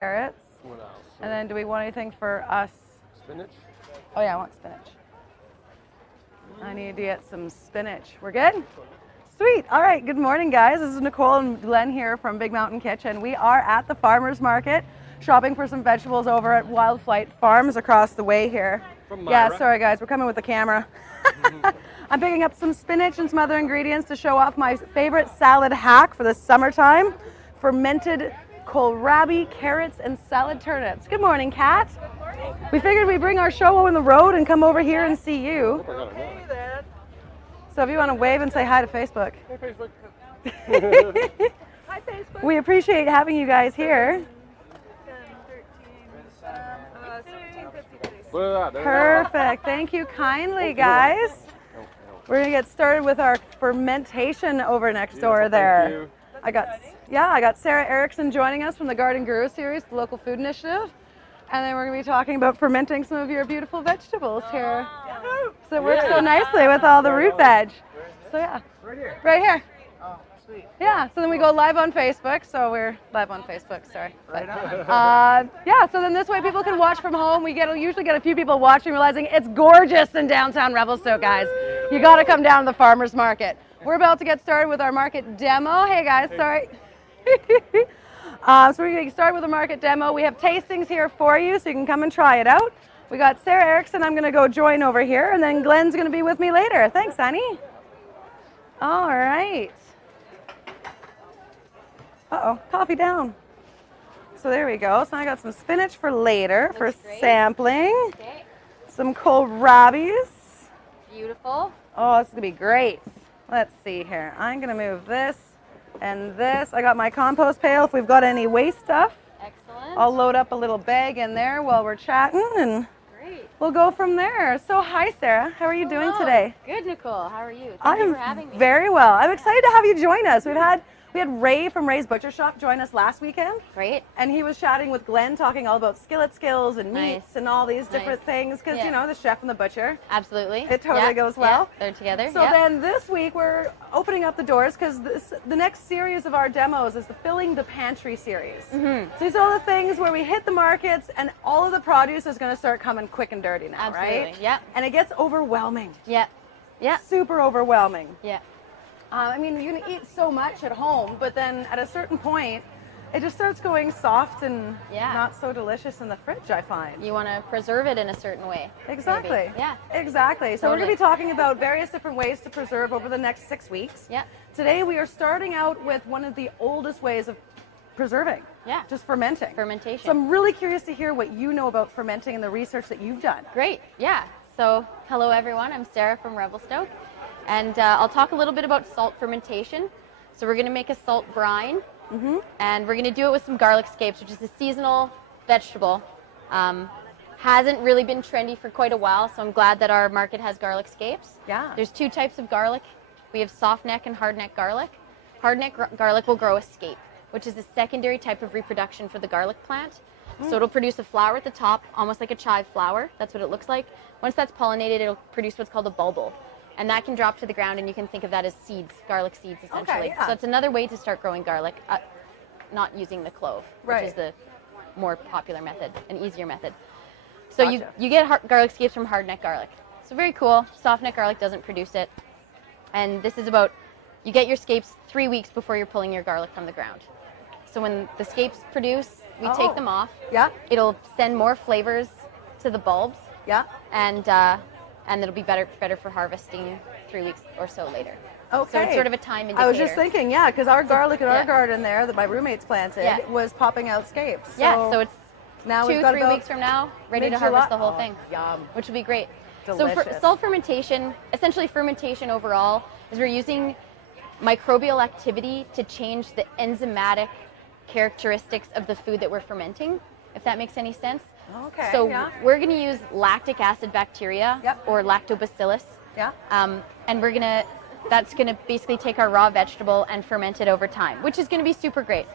carrots. What else? And then do we want anything for us? Spinach? Oh yeah, I want spinach. I need to get some spinach. We're good? Sweet. All right, good morning guys. This is Nicole and Glen here from Big Mountain Kitchen. We are at the farmer's market shopping for some vegetables over at Wild Flight Farms across the way here. From Myra. Yeah, sorry guys, we're coming with the camera. I'm picking up some spinach and some other ingredients to show off my favorite salad hack for the summertime. Fermented kohlrabi, carrots, and salad turnips. Good morning, Kat. We figured we'd bring our show on the road and come over here and see you. Hey there. So if you want to wave and say hi to Facebook. Hey, Facebook. Hi, Facebook. We appreciate having you guys here. Perfect. Thank you kindly, guys. We're going to get started with our fermentation over next door there. I got Sarah Erickson joining us from the Garden Guru series, the local food initiative. And then we're going to be talking about fermenting some of your beautiful vegetables here. So it works so nicely with all the root veg. So yeah. Right here. Right here. Oh, sweet. Yeah, so then we go live on Facebook. So we're live on Facebook, sorry. Right on. Yeah, so then this way people can watch from home. We usually get a few people watching, realizing it's gorgeous in downtown Revelstoke, guys. You got to come down to the farmer's market. We're about to get started with our market demo. Hey guys, sorry. So we're going to start with a market demo. We have tastings here for you, so you can come and try it out. We got Sarah Erickson. I'm going to go join over here, and then Glen's going to be with me later. Thanks, honey. All right. Uh-oh, coffee down. So there we go. So I got some spinach for later for sampling. Okay. Some kohlrabis. Beautiful. Oh, this is going to be great. Let's see here. I'm going to move this and this. I got my compost pail if we've got any waste stuff. Excellent. I'll load up a little bag in there while we're chatting, and Great. we'll go from there. So hi, Sarah. How are you doing today? Good, Nicole. How are you? Thank you for having me. Very well. I'm excited to have you join us. We had Ray from Ray's Butcher Shop join us last weekend. Great. And he was chatting with Glen, talking all about skillet skills and meats and all these different things, because, you know, the chef and the butcher. Absolutely. It totally goes well. Yeah, they're together. So then this week we're opening up the doors, because the next series of our demos is the Filling the Pantry series. So these are all the things where we hit the markets and all of the produce is going to start coming quick and dirty now, Absolutely. right? Yep. And it gets overwhelming. Yep. Yep. Super overwhelming. Yeah. I mean, you can eat so much at home, but then at a certain point, it just starts going soft and not so delicious in the fridge, I find. You want to preserve it in a certain way. Exactly. Maybe. Yeah. Exactly. So we're going to be talking about various different ways to preserve over the next 6 weeks. Yeah. Today we are starting out with one of the oldest ways of preserving. Yeah. Just fermenting. Fermentation. So I'm really curious to hear what you know about fermenting and the research that you've done. Great. Yeah. So hello everyone. I'm Sarah from Revelstoke. And I'll talk a little bit about salt fermentation. So we're going to make a salt brine, and we're going to do it with some garlic scapes, which is a seasonal vegetable. Hasn't really been trendy for quite a while, so I'm glad that our market has garlic scapes. Yeah. There's two types of garlic. We have soft neck and hard neck garlic. Hard neck garlic will grow a scape, which is a secondary type of reproduction for the garlic plant. So it'll produce a flower at the top, almost like a chive flower. That's what it looks like. Once that's pollinated, it'll produce what's called a bulbil. And that can drop to the ground, and you can think of that as seeds, garlic seeds, essentially. Okay, yeah. So it's another way to start growing garlic, not using the clove, which is the more popular method, an easier method. So you get garlic scapes from hardneck garlic. So very cool. Softneck garlic doesn't produce it. And this is about, you get your scapes 3 weeks before you're pulling your garlic from the ground. So when the scapes produce, we take them off. Yeah. It'll send more flavors to the bulbs. Yeah. And it'll be better for harvesting 3 weeks or so later. Okay. So it's sort of a time indicator. I was just thinking, because our garlic in our garden there that my roommates planted was popping out scapes. So, so it's now 2-3 weeks from now, ready to harvest the whole thing. Yum. Which would be great. Delicious. So salt fermentation, essentially fermentation overall, is we're using microbial activity to change the enzymatic characteristics of the food that we're fermenting, if that makes any sense. Okay. So we're going to use lactic acid bacteria or lactobacillus. Yeah. And that's going to basically take our raw vegetable and ferment it over time, which is going to be super great.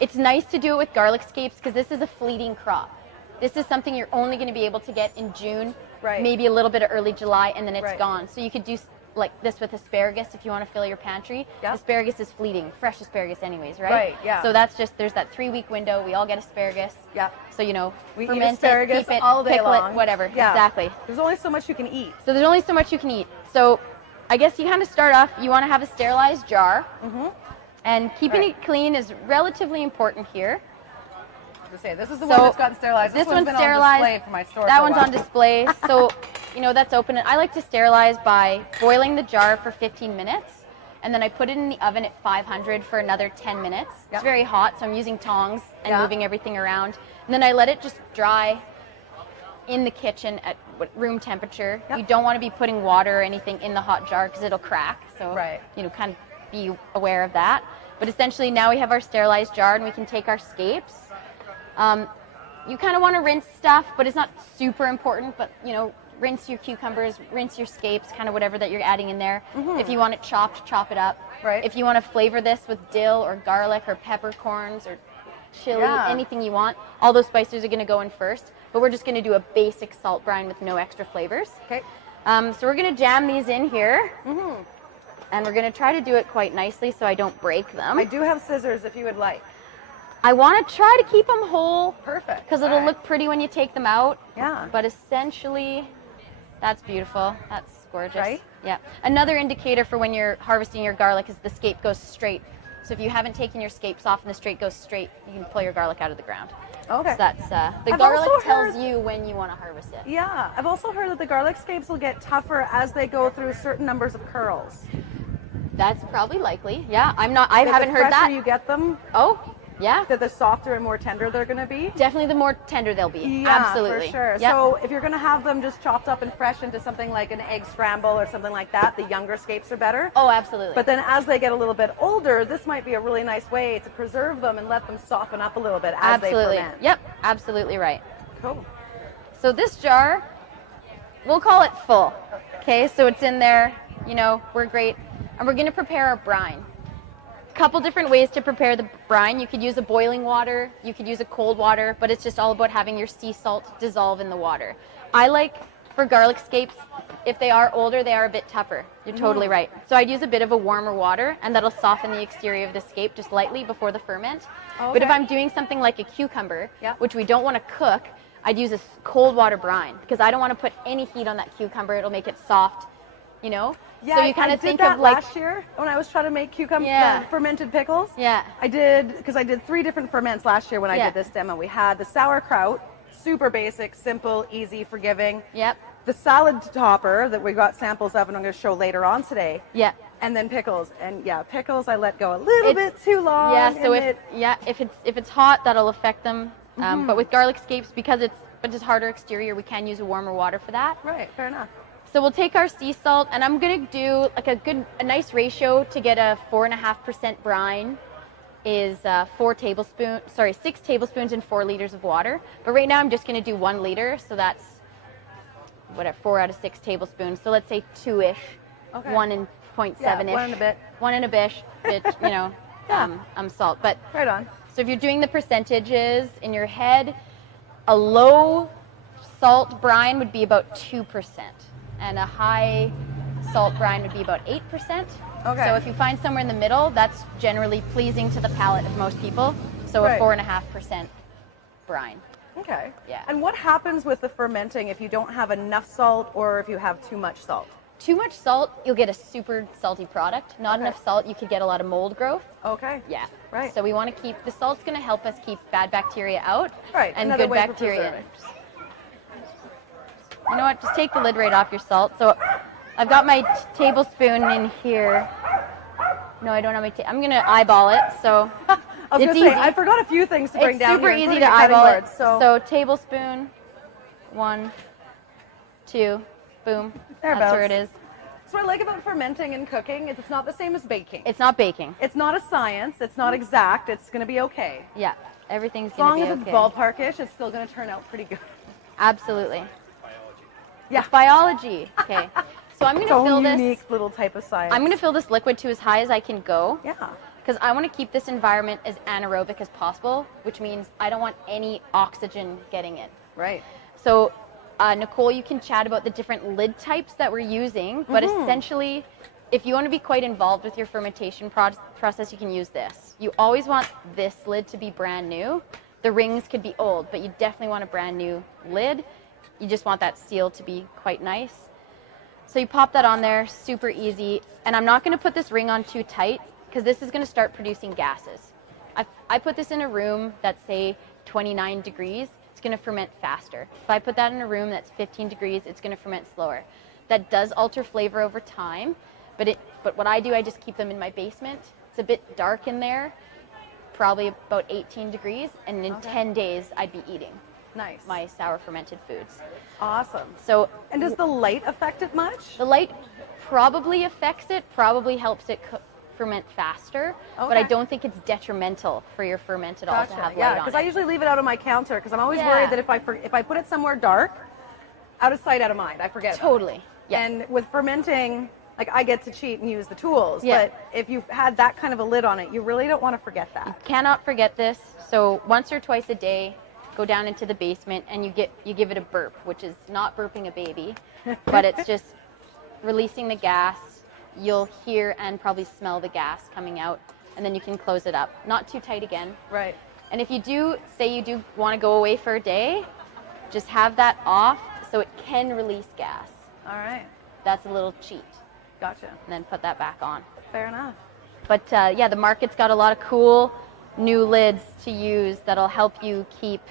It's nice to do it with garlic scapes because this is a fleeting crop. This is something you're only going to be able to get in June, maybe a little bit of early July, and then it's gone. So you could do like this with asparagus if you want to fill your pantry. Yep. Asparagus is fleeting, fresh asparagus anyways, right? Right, yeah. So that's just, there's that 3-week window. We all get asparagus. Yep. So, you know, We eat ferment asparagus it, keep it, all day pickle long. it, whatever. Yeah. Exactly. There's only so much you can eat. So there's only so much you can eat. So I guess you kind of start off, you want to have a sterilized jar. Mm-hmm. And keeping it clean is relatively important here. To say, this is the So, one that's gotten sterilized. This one's one's been sterilized. on display for my store. That for a one's while. on display. So, you know, that's open. I like to sterilize by boiling the jar for 15 minutes. And then I put it in the oven at 500 for another 10 minutes. Yep. It's very hot, so I'm using tongs and Yeah. moving everything around. And then I let it just dry in the kitchen at room temperature. Yep. You don't want to be putting water or anything in the hot jar because it'll crack. So, Right. you know, kind of be aware of that. But essentially now we have our sterilized jar and we can take our scapes. You kind of want to rinse stuff, but it's not super important. But, you know, rinse your cucumbers, rinse your scapes, kind of whatever that you're adding in there. If you want it chopped, chop it up. Right. If you want to flavor this with dill or garlic or peppercorns or chili, Yeah. anything you want, all those spices are going to go in first. But we're just going to do a basic salt brine with no extra flavors. Okay. So we're going to jam these in here. Mm-hmm. And we're going to try to do it quite nicely so I don't break them. I do have scissors if you would like. I want to try to keep them whole. Perfect. Because it'll look pretty when you take them out. Yeah. But essentially, that's beautiful. That's gorgeous. Right? Yeah. Another indicator for when you're harvesting your garlic is the scape goes straight. So if you haven't taken your scapes off and the straight goes straight, you can pull your garlic out of the ground. Okay. So that's, the I've garlic also tells heard- you when you want to harvest it. Yeah, I've also heard that the garlic scapes will get tougher as they go through certain numbers of curls. That's probably likely. Yeah, I That haven't the heard fresher that. you get them, Oh, yeah. that the softer and more tender they're going to be. Definitely the more tender they'll be. Yeah, Absolutely. for sure. Yep. So if you're going to have them just chopped up and fresh into something like an egg scramble or something like that, the younger scapes are better. Oh, absolutely. But then as they get a little bit older, this might be a really nice way to preserve them and let them soften up a little bit as absolutely. they ferment. Yep, absolutely right. Cool. So this jar, we'll call it full. Okay, so it's in there, you know, we're great. And we're gonna prepare our brine. Couple different ways to prepare the brine. You could use a boiling water, you could use a cold water, but it's just all about having your sea salt dissolve in the water. I like, for garlic scapes, if they are older, they are a bit tougher. You're totally right. So I'd use a bit of a warmer water, and that'll soften the exterior of the scape just lightly before the ferment. Okay. But if I'm doing something like a cucumber, Yeah. which we don't want to cook, I'd use a cold water brine because I don't want to put any heat on that cucumber. It'll make it soft, you know? Yeah, so you kind I of did think that of like, last year when I was trying to make cucumber Yeah. fermented pickles. yeah, I did, because I did 3 different ferments last year when I Yeah. did this demo. We had the sauerkraut, super basic, simple, easy, forgiving. yep, The salad topper that we got samples of and I'm going to show later on today. yeah. And then pickles. And yeah, pickles I let go a little It's- bit too long. Yeah, so and if it's hot, that'll affect them. Mm-hmm. But with garlic scapes, because it's just harder exterior, we can use a warmer water for that. Right, fair enough. So we'll take our sea salt, and I'm gonna do like a nice ratio to get a 4.5% brine is 6 tablespoons and 4 liters of water. But right now I'm just gonna do 1 liter, so that's 4 out of 6 tablespoons. So let's say 2-ish, Okay. 1.7-ish. Yeah, 1 and a bit. 1 and a bit, you know, salt. But Right on. so if you're doing the percentages in your head, a low salt brine would be about 2%, and a high salt brine would be about 8%. Okay. So if you find somewhere in the middle, that's generally pleasing to the palate of most people. So Right. a 4.5% brine. Okay. Yeah. And what happens with the fermenting if you don't have enough salt or if you have too much salt? Too much salt, you'll get a super salty product. Not Okay. enough salt, you could get a lot of mold growth. Okay. Yeah. Right. So we want to keep, the salt's going to help us keep bad bacteria out. Right, And another good way for bacteria in. preserving. You know what? Just take the lid right off your salt. So I've got my tablespoon in here. No, I don't have my. I'm gonna eyeball it. So I was it's going to say, easy. I forgot a few things to bring It's down super here, easy including to the cutting eyeball it. boards, So tablespoon, 1, 2, boom. Thereabouts. That's where it is. So what I like about fermenting and cooking is it's not the same as baking. It's not baking. It's not a science. It's not exact. It's going to be okay. Yeah, everything's As long gonna as be it's okay. ballparkish, it's still going to turn out pretty good. Absolutely. Yeah. It's biology. Okay. So I'm Its gonna fill own this. unique little type of science. I'm gonna fill this liquid to as high as I can go. Yeah. Because I want to keep this environment as anaerobic as possible, which means I don't want any oxygen getting in. Right. So Nicole, you can chat about the different lid types that we're using, but essentially, if you want to be quite involved with your fermentation process, you can use this. You always want this lid to be brand new. The rings could be old, but you definitely want a brand new lid. You just want that seal to be quite nice. So you pop that on there, super easy. And I'm not going to put this ring on too tight because this is going to start producing gases. I put this in a room that's, say, 29 degrees. It's going to ferment faster. If I put that in a room that's 15 degrees, it's going to ferment slower. That does alter flavor over time, but what I do, I just keep them in my basement. It's a bit dark in there, probably about 18 degrees, and in 10 days, I'd be eating my sour fermented foods. Awesome. So, and does the light affect it much? The light probably affects it, probably helps it ferment faster, but I don't think it's detrimental for your ferment at all to have light on it. Because I usually leave it out on my counter because I'm always worried that if I put it somewhere dark, out of sight, out of mind, I forget. Totally. Yeah. And with fermenting, like I get to cheat and use the tools, but if you've had that kind of a lid on it, you really don't want to forget that. You cannot forget this. So once or twice a day, go down into the basement and you give it a burp, which is not burping a baby, but it's just releasing the gas. You'll hear and probably smell the gas coming out, and then you can close it up. Not too tight again. Right. And if you do, say you do want to go away for a day, just have that off so it can release gas. All right. That's a little cheat. Gotcha. And then put that back on. Fair enough. But yeah, the market's got a lot of cool new lids to use that'll help you keep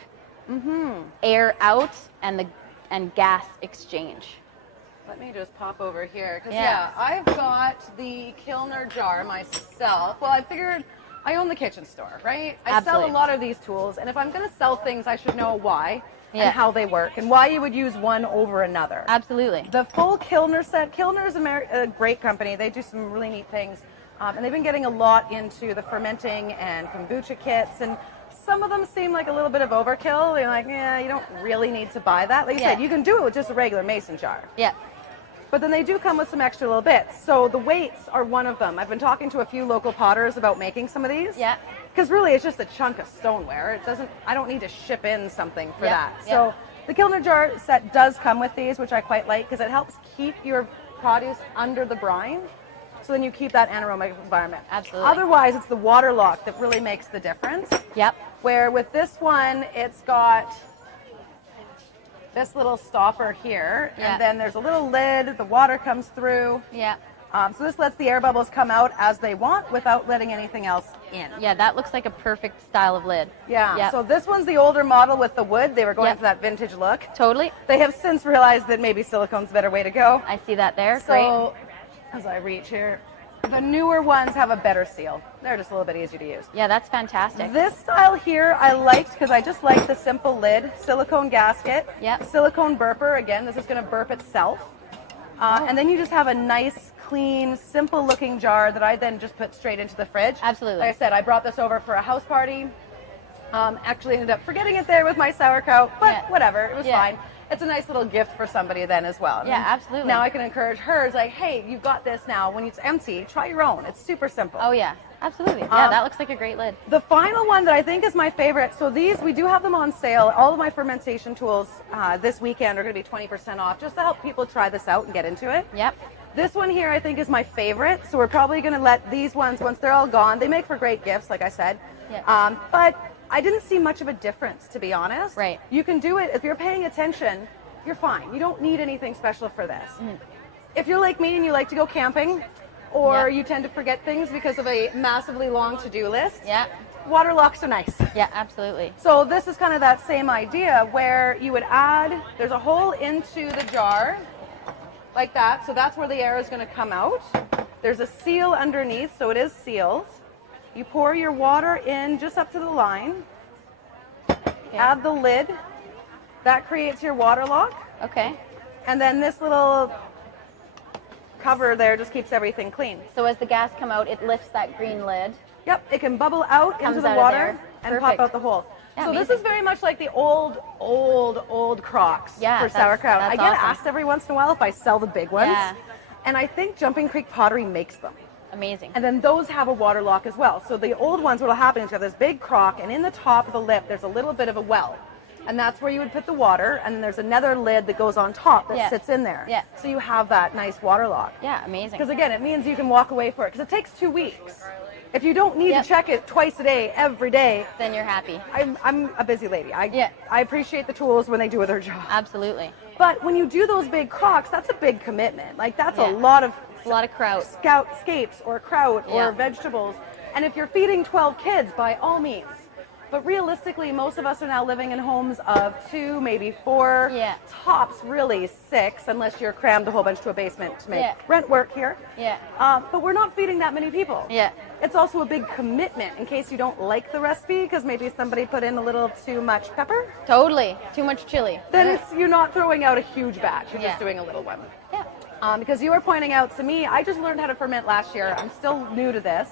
air out and gas exchange. Let me just pop over here because I've got the Kilner jar myself. Well, I figured I own the kitchen store, right? I sell a lot of these tools, and if I'm going to sell things, I should know why and how they work and why you would use one over another. Absolutely. The full Kilner set. Kilner is a great company. They do some really neat things, and they've been getting a lot into the fermenting and kombucha kits, and some of them seem like a little bit of overkill. You're like, yeah, you don't really need to buy that. Like you said, you can do it with just a regular mason jar. Yeah. But then they do come with some extra little bits. So the weights are one of them. I've been talking to a few local potters about making some of these. Yeah. Because really it's just a chunk of stoneware. I don't need to ship in something for that. So the Kilner jar set does come with these, which I quite like because it helps keep your produce under the brine. So then you keep that anaerobic environment. Absolutely. Otherwise, it's the water lock that really makes the difference. Yep. Where with this one, it's got this little stopper here, and then there's a little lid, the water comes through. Yeah. So this lets the air bubbles come out as they want without letting anything else in. Yeah, that looks like a perfect style of lid. Yeah, yep. So this one's the older model with the wood. They were going for that vintage look. Totally. They have since realized that maybe silicone's a better way to go. I see that there, so, as I reach here, the newer ones have a better seal. They're just a little bit easier to use. Yeah, that's fantastic. This style here I liked because I just like the simple lid, silicone gasket, silicone burper. Again, this is going to burp itself. And then you just have a nice, clean, simple looking jar that I then just put straight into the fridge. Absolutely. Like I said, I brought this over for a house party. Actually ended up forgetting it there with my sauerkraut, but whatever, it was fine. It's a nice little gift for somebody then as well. Yeah, absolutely. Now I can encourage her. It's like, hey, you've got this now. When it's empty, try your own. It's super simple. Oh, yeah. Absolutely. Yeah, that looks like a great lid. The final one that I think is my favorite, so these, we do have them on sale. All of my fermentation tools this weekend are going to be 20% off just to help people try this out and get into it. Yep. This one here I think is my favorite, so we're probably going to let these ones, once they're all gone, they make for great gifts, like I said. Yep. But I didn't see much of a difference, to be honest. Right. You can do it, if you're paying attention, you're fine. You don't need anything special for this. If you're like me and you like to go camping, or you tend to forget things because of a massively long to-do list, water locks are nice. Yeah, absolutely. So this is kind of that same idea where you would add, there's a hole into the jar, like that, so that's where the air is going to come out. There's a seal underneath, so it is sealed. You pour your water in just up to the line, add the lid, that creates your water lock. Okay. And then this little cover there just keeps everything clean. So as the gas come out, it lifts that green lid. Yep, it can bubble out into the water and pop out the hole. Yeah, so this is very much like the old crocks for sauerkraut. I get asked every once in a while if I sell the big ones. Yeah. And I think Jumping Creek Pottery makes them. Amazing. And then those have a water lock as well. So the old ones, what will happen is you have this big crock, and in the top of the lip, there's a little bit of a well. And that's where you would put the water, and there's another lid that goes on top that sits in there. Yeah. So you have that nice water lock. Yeah, amazing. Because again, it means you can walk away for it, because it takes 2 weeks. If you don't need to check it twice a day, every day, then you're happy. I'm a busy lady. I appreciate the tools when they do their job. Absolutely. But when you do those big crocks, that's a big commitment. Like that's a lot of kraut. Scapes or kraut or vegetables. And if you're feeding 12 kids, by all means. But realistically, most of us are now living in homes of 2, maybe 4, tops really 6, unless you're crammed a whole bunch to a basement to make rent work here. Yeah. But we're not feeding that many people. Yeah. It's also a big commitment in case you don't like the recipe because maybe somebody put in a little too much pepper. Totally. Too much chili. Then you're not throwing out a huge batch. You're just doing a little one. Yeah. Because you were pointing out to me, I just learned how to ferment last year. I'm still new to this.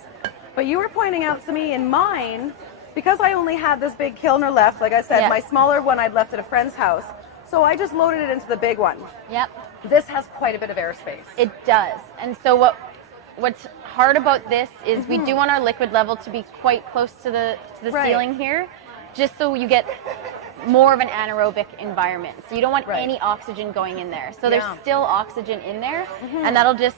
But you were pointing out to me in mine, because I only had this big kilner left, like I said, my smaller one I'd left at a friend's house. So I just loaded it into the big one. Yep. This has quite a bit of airspace. It does. And so what's hard about this is we do want our liquid level to be quite close to the ceiling here, just so you get more of an anaerobic environment. So you don't want any oxygen going in there. So there's still oxygen in there, and that'll just,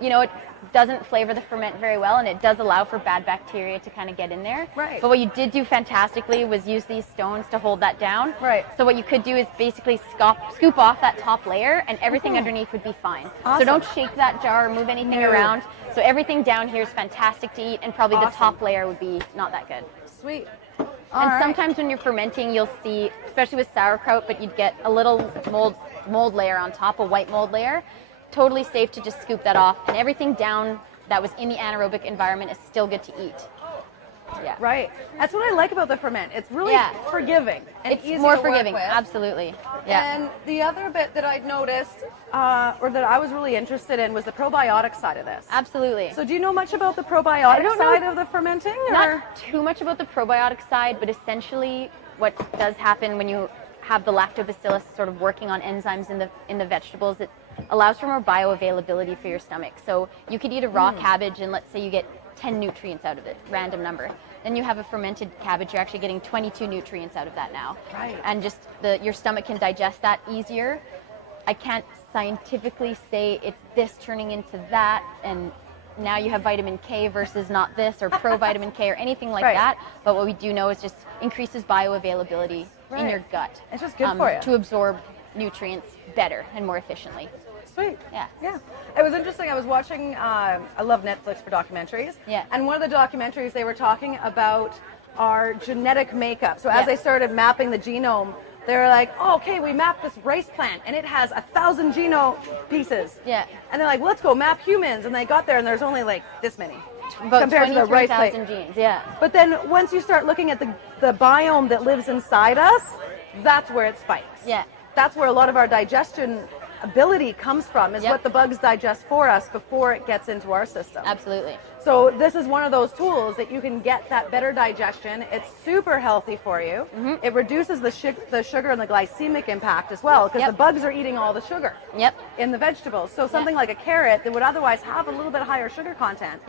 it doesn't flavor the ferment very well, and it does allow for bad bacteria to kind of get in there. Right. But what you did do fantastically was use these stones to hold that down. Right. So what you could do is basically scoop off that top layer, and everything underneath would be fine. Awesome. So don't shake that jar or move anything around. So everything down here is fantastic to eat, and probably the top layer would be not that good. Sweet. Sometimes when you're fermenting, you'll see, especially with sauerkraut, but you'd get a little mold layer on top, a white mold layer. Totally safe to just scoop that off, and everything down that was in the anaerobic environment is still good to eat. Yeah. Right. That's what I like about the ferment. It's really forgiving. And it's easy more to work forgiving. with. Absolutely. Yeah. And the other bit that I'd noticed, or that I was really interested in, was the probiotic side of this. Absolutely. So do you know much about the probiotic side of the fermenting? Not too much about the probiotic side, but essentially what does happen when you have the lactobacillus sort of working on enzymes in the vegetables, it allows for more bioavailability for your stomach. So you could eat a raw cabbage, and let's say you get 10 nutrients out of it, random number. Then you have a fermented cabbage, you're actually getting 22 nutrients out of that now. Right. And just your stomach can digest that easier. I can't scientifically say it's this turning into that, and now you have vitamin K versus not this, or provitamin K or anything like that. But what we do know is just increases bioavailability in your gut. It's just good for you. To absorb nutrients better and more efficiently. Sweet. Yeah. Yeah. It was interesting. I was watching, I love Netflix for documentaries. Yeah. And one of the documentaries, they were talking about our genetic makeup. So as they started mapping the genome, they were like, oh, okay, we mapped this rice plant, and it has 1,000 genome pieces. Yeah. And they're like, well, let's go map humans. And they got there, and there's only like this many. About compared to the rice plant. 23,000 genes, yeah. But then once you start looking at the biome that lives inside us, that's where it spikes. Yeah. That's where a lot of our digestion ability comes from, is what the bugs digest for us before it gets into our system. Absolutely. So this is one of those tools that you can get that better digestion. It's super healthy for you. It reduces the sugar and the glycemic impact as well, because the bugs are eating all the sugar in the vegetables. So something like a carrot that would otherwise have a little bit higher sugar content.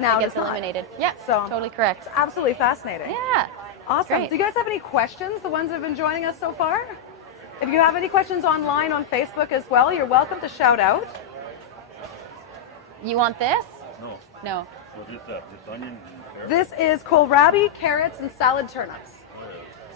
Now it gets eliminated. Yeah, so totally correct. It's absolutely fascinating. Yeah. Awesome. Great. Do you guys have any questions, the ones that have been joining us so far? If you have any questions online on Facebook as well, you're welcome to shout out. You want this? No. No. What is that? This onion and This carrot? is kohlrabi, carrots, and salad turnips.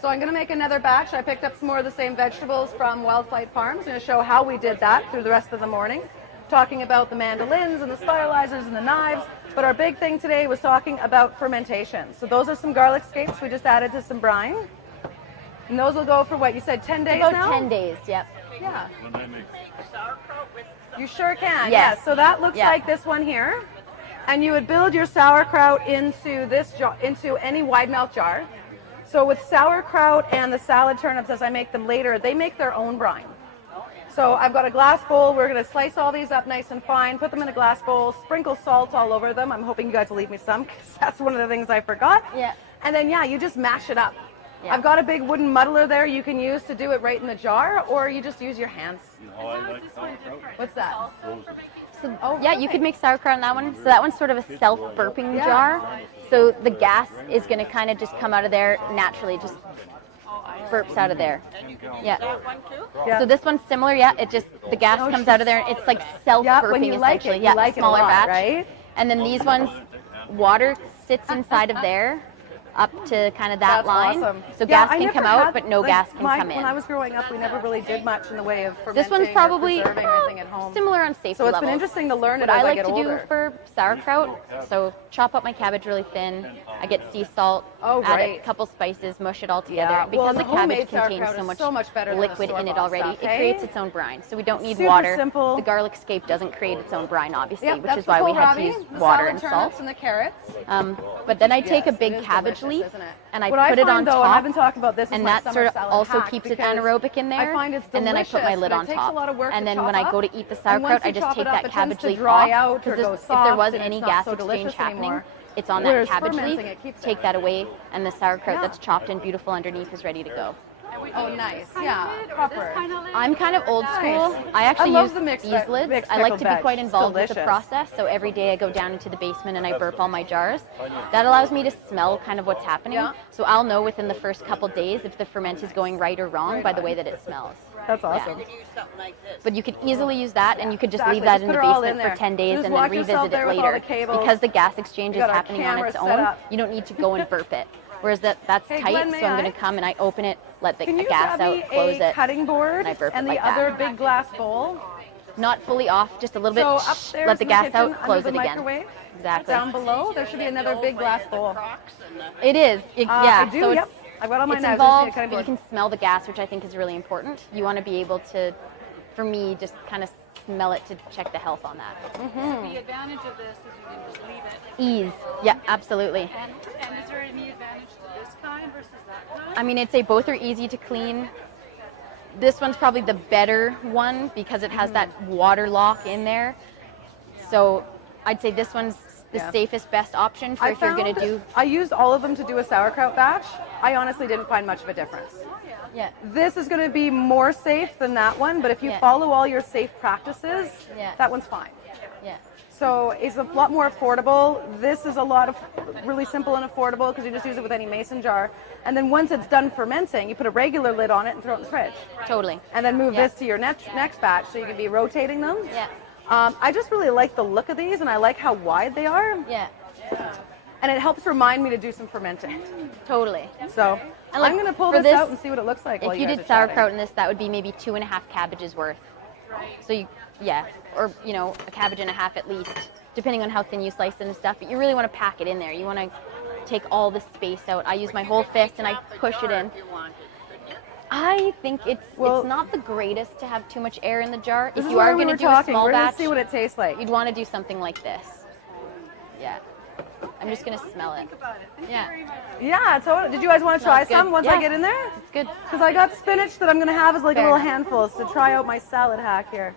So I'm going to make another batch. I picked up some more of the same vegetables from Wildflight Farms. I'm going to show how we did that through the rest of the morning, talking about the mandolins and the spiralizers and the knives. But our big thing today was talking about fermentation. So those are some garlic scapes we just added to some brine. And those will go for what you said, 10 days About now? 10 days, yep. Yeah. When I make You sure can. Yes. Yeah. So that looks like this one here. And you would build your sauerkraut into this into any wide mouth jar. So with sauerkraut and the salad turnips, as I make them later, they make their own brine. So I've got a glass bowl. We're going to slice all these up nice and fine, put them in a glass bowl, sprinkle salt all over them. I'm hoping you guys will leave me some, because that's one of the things I forgot. Yeah. And then, you just mash it up. Yeah. I've got a big wooden muddler there you can use to do it right in the jar, or you just use your hands. how I like sauerkraut? What's that? Frozen. So, yeah, you could make sauerkraut on that one. So that one's sort of a self-burping jar. So the gas is going to kind of just come out of there naturally, just burps out of there. Yeah. Yeah. So this one's similar, yeah. It just, the gas comes out of there. It's like Yeah, self-burping when you like essentially. it, Yeah, you like it a smaller lot, batch. right? And then these ones, water sits inside of there up to kind of that That's line. awesome. So Yeah, gas I can never come out, had- but no like, gas can come in. When I was growing up, we never really did much in the way of fermenting This one's probably or preserving or anything at home. similar on safety So it's levels. been interesting to learn it What as I I like get to older. do for sauerkraut, so chop up my cabbage really thin. I get sea salt, Oh, add right. a couple spices, mush it all together. Yeah. Because Well, the the homemade cabbage contains sauerkraut so is much, so much better than the liquid in it store-bought already, stuff, it hey? creates its own brine. So we don't need Super water. simple. The garlic scape doesn't create its own brine, obviously, Yeah, which that's is why the we had to kohlrabi, use the water salad and turnips salt. and the carrots. But then I take Yes, a big it is cabbage delicious, leaf isn't it? and I What put it find, on though, and I've top. been talking about this as And my that summer sort of salad also hack keeps it because anaerobic in there. I find it's and then I put my delicious, lid but on it takes top. a lot of work And to then when chop I go up. to eat the And once sauerkraut, you I just chop take it up, that it tends cabbage to leaf dry off. out or Because go if there was soft and any it's not gas so exchange delicious happening, anymore. it's on Whereas that cabbage fermenting, leaf. it keeps Take it. that away, and the sauerkraut Yeah. that's chopped and beautiful underneath is ready to go. Oh, nice. Yeah, proper. I'm kind of old school. Nice. I actually I love use the mixed these lids. mixed I like pickled to be veg. quite It's involved with the delicious. process. So every day I go down into the basement and I burp all my jars. That allows me to smell kind of what's happening. Yeah. So I'll know within the first couple days if the ferment is going right or wrong by the way that it smells. That's awesome. But you could easily use that, and you could just Exactly. leave that Just in put the it all basement in for 10 there. days Just and then walk yourself revisit there it with all later. the cables. Because the gas exchange You is got our happening on its camera set own, up. you don't need to go and burp it. Whereas that's Hey, tight, Glenn, may so I'm I? going to come and I open it, let the Can you gas grab out, me close a it, cutting board and I burp it and the like that. other big glass bowl? Not fully off, just a little bit. So Shh, upstairs let the in gas kitchen, out, close under it the again. microwave, Exactly. down below, there should be another big glass bowl. It is. Yeah. I do, so yep. it's, I've got all my it's knives. involved, Cutting but you board. can smell the gas, which I think is really important. You want to be able to, for me, just kind of smell it to check the health on that. The advantage of this is you can just leave it. Ease. Yeah, absolutely. And is there any advantage to this kind versus that kind? I mean, I'd say both are easy to clean. This one's probably the better one because it has that water lock in there. So I'd say this one's the Yeah. safest, best option for I if you're going to found do. I used all of them to do a sauerkraut batch. I honestly didn't find much of a difference. Yeah. This is going to be more safe than that one, but if you Yeah. follow all your safe practices, Yeah. that one's fine. Yeah. So it's a lot more affordable. This is a lot of really simple and affordable because you just use it with any mason jar. And then once it's done fermenting, you put a regular lid on it and throw it in the fridge. Totally. And then move Yeah. this to your next batch so you can be rotating them. Yeah. I just really like the look of these and I like how wide they are. Yeah. And it helps remind me to do some fermenting. Totally. So And, like, I'm going to pull for this this, out and see what it looks like while If you guys did are chatting. sauerkraut in this, that would be maybe 2.5 cabbages worth. So you, yeah, or a cabbage and a half at least, depending on how thin you slice it and stuff. But you really want to pack it in there. You want to take all the space out. I use my whole fist and I push it in. I think it's not the greatest to have too much air in the jar. This If is you why are we going were to do a talking. small We're going batch, to see what it tastes like. you'd want to do something like this. Yeah. I'm just going to smell it. Yeah. Yeah, so did you guys want to try Smells good. some once I Yeah. get in there? It's good. Because I got spinach that I'm going to have as like Fair a little enough. handful to try out my salad hack here.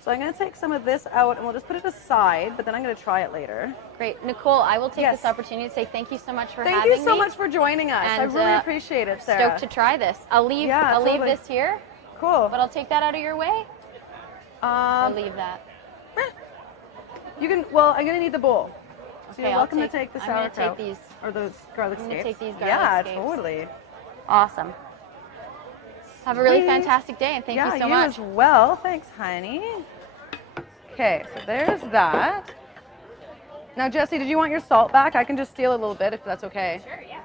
So I'm going to take some of this out and we'll just put it aside, but then I'm going to try it later. Great. Nicole, I will take Yes. this opportunity to say thank you so much for Thank having me. you so much for joining us. I And, really appreciate it, Sarah. Stoked to try this. I'll leave totally. this here, Cool. but I'll take that out of your way. I'll leave that. You can. Well, I'm going to need the bowl. So Okay, you're I'll welcome take- to take the I'm gonna sauerkraut. take these. Or the garlic I'm scapes. gonna take these garlic Yeah, scapes. totally. Awesome. Have a really Sweet. fantastic day, and thank you so you much. as well. Thanks, honey. Okay, so there's that. Now, Jesse, did you want your salt back? I can just steal a little bit if that's okay. Sure, yeah.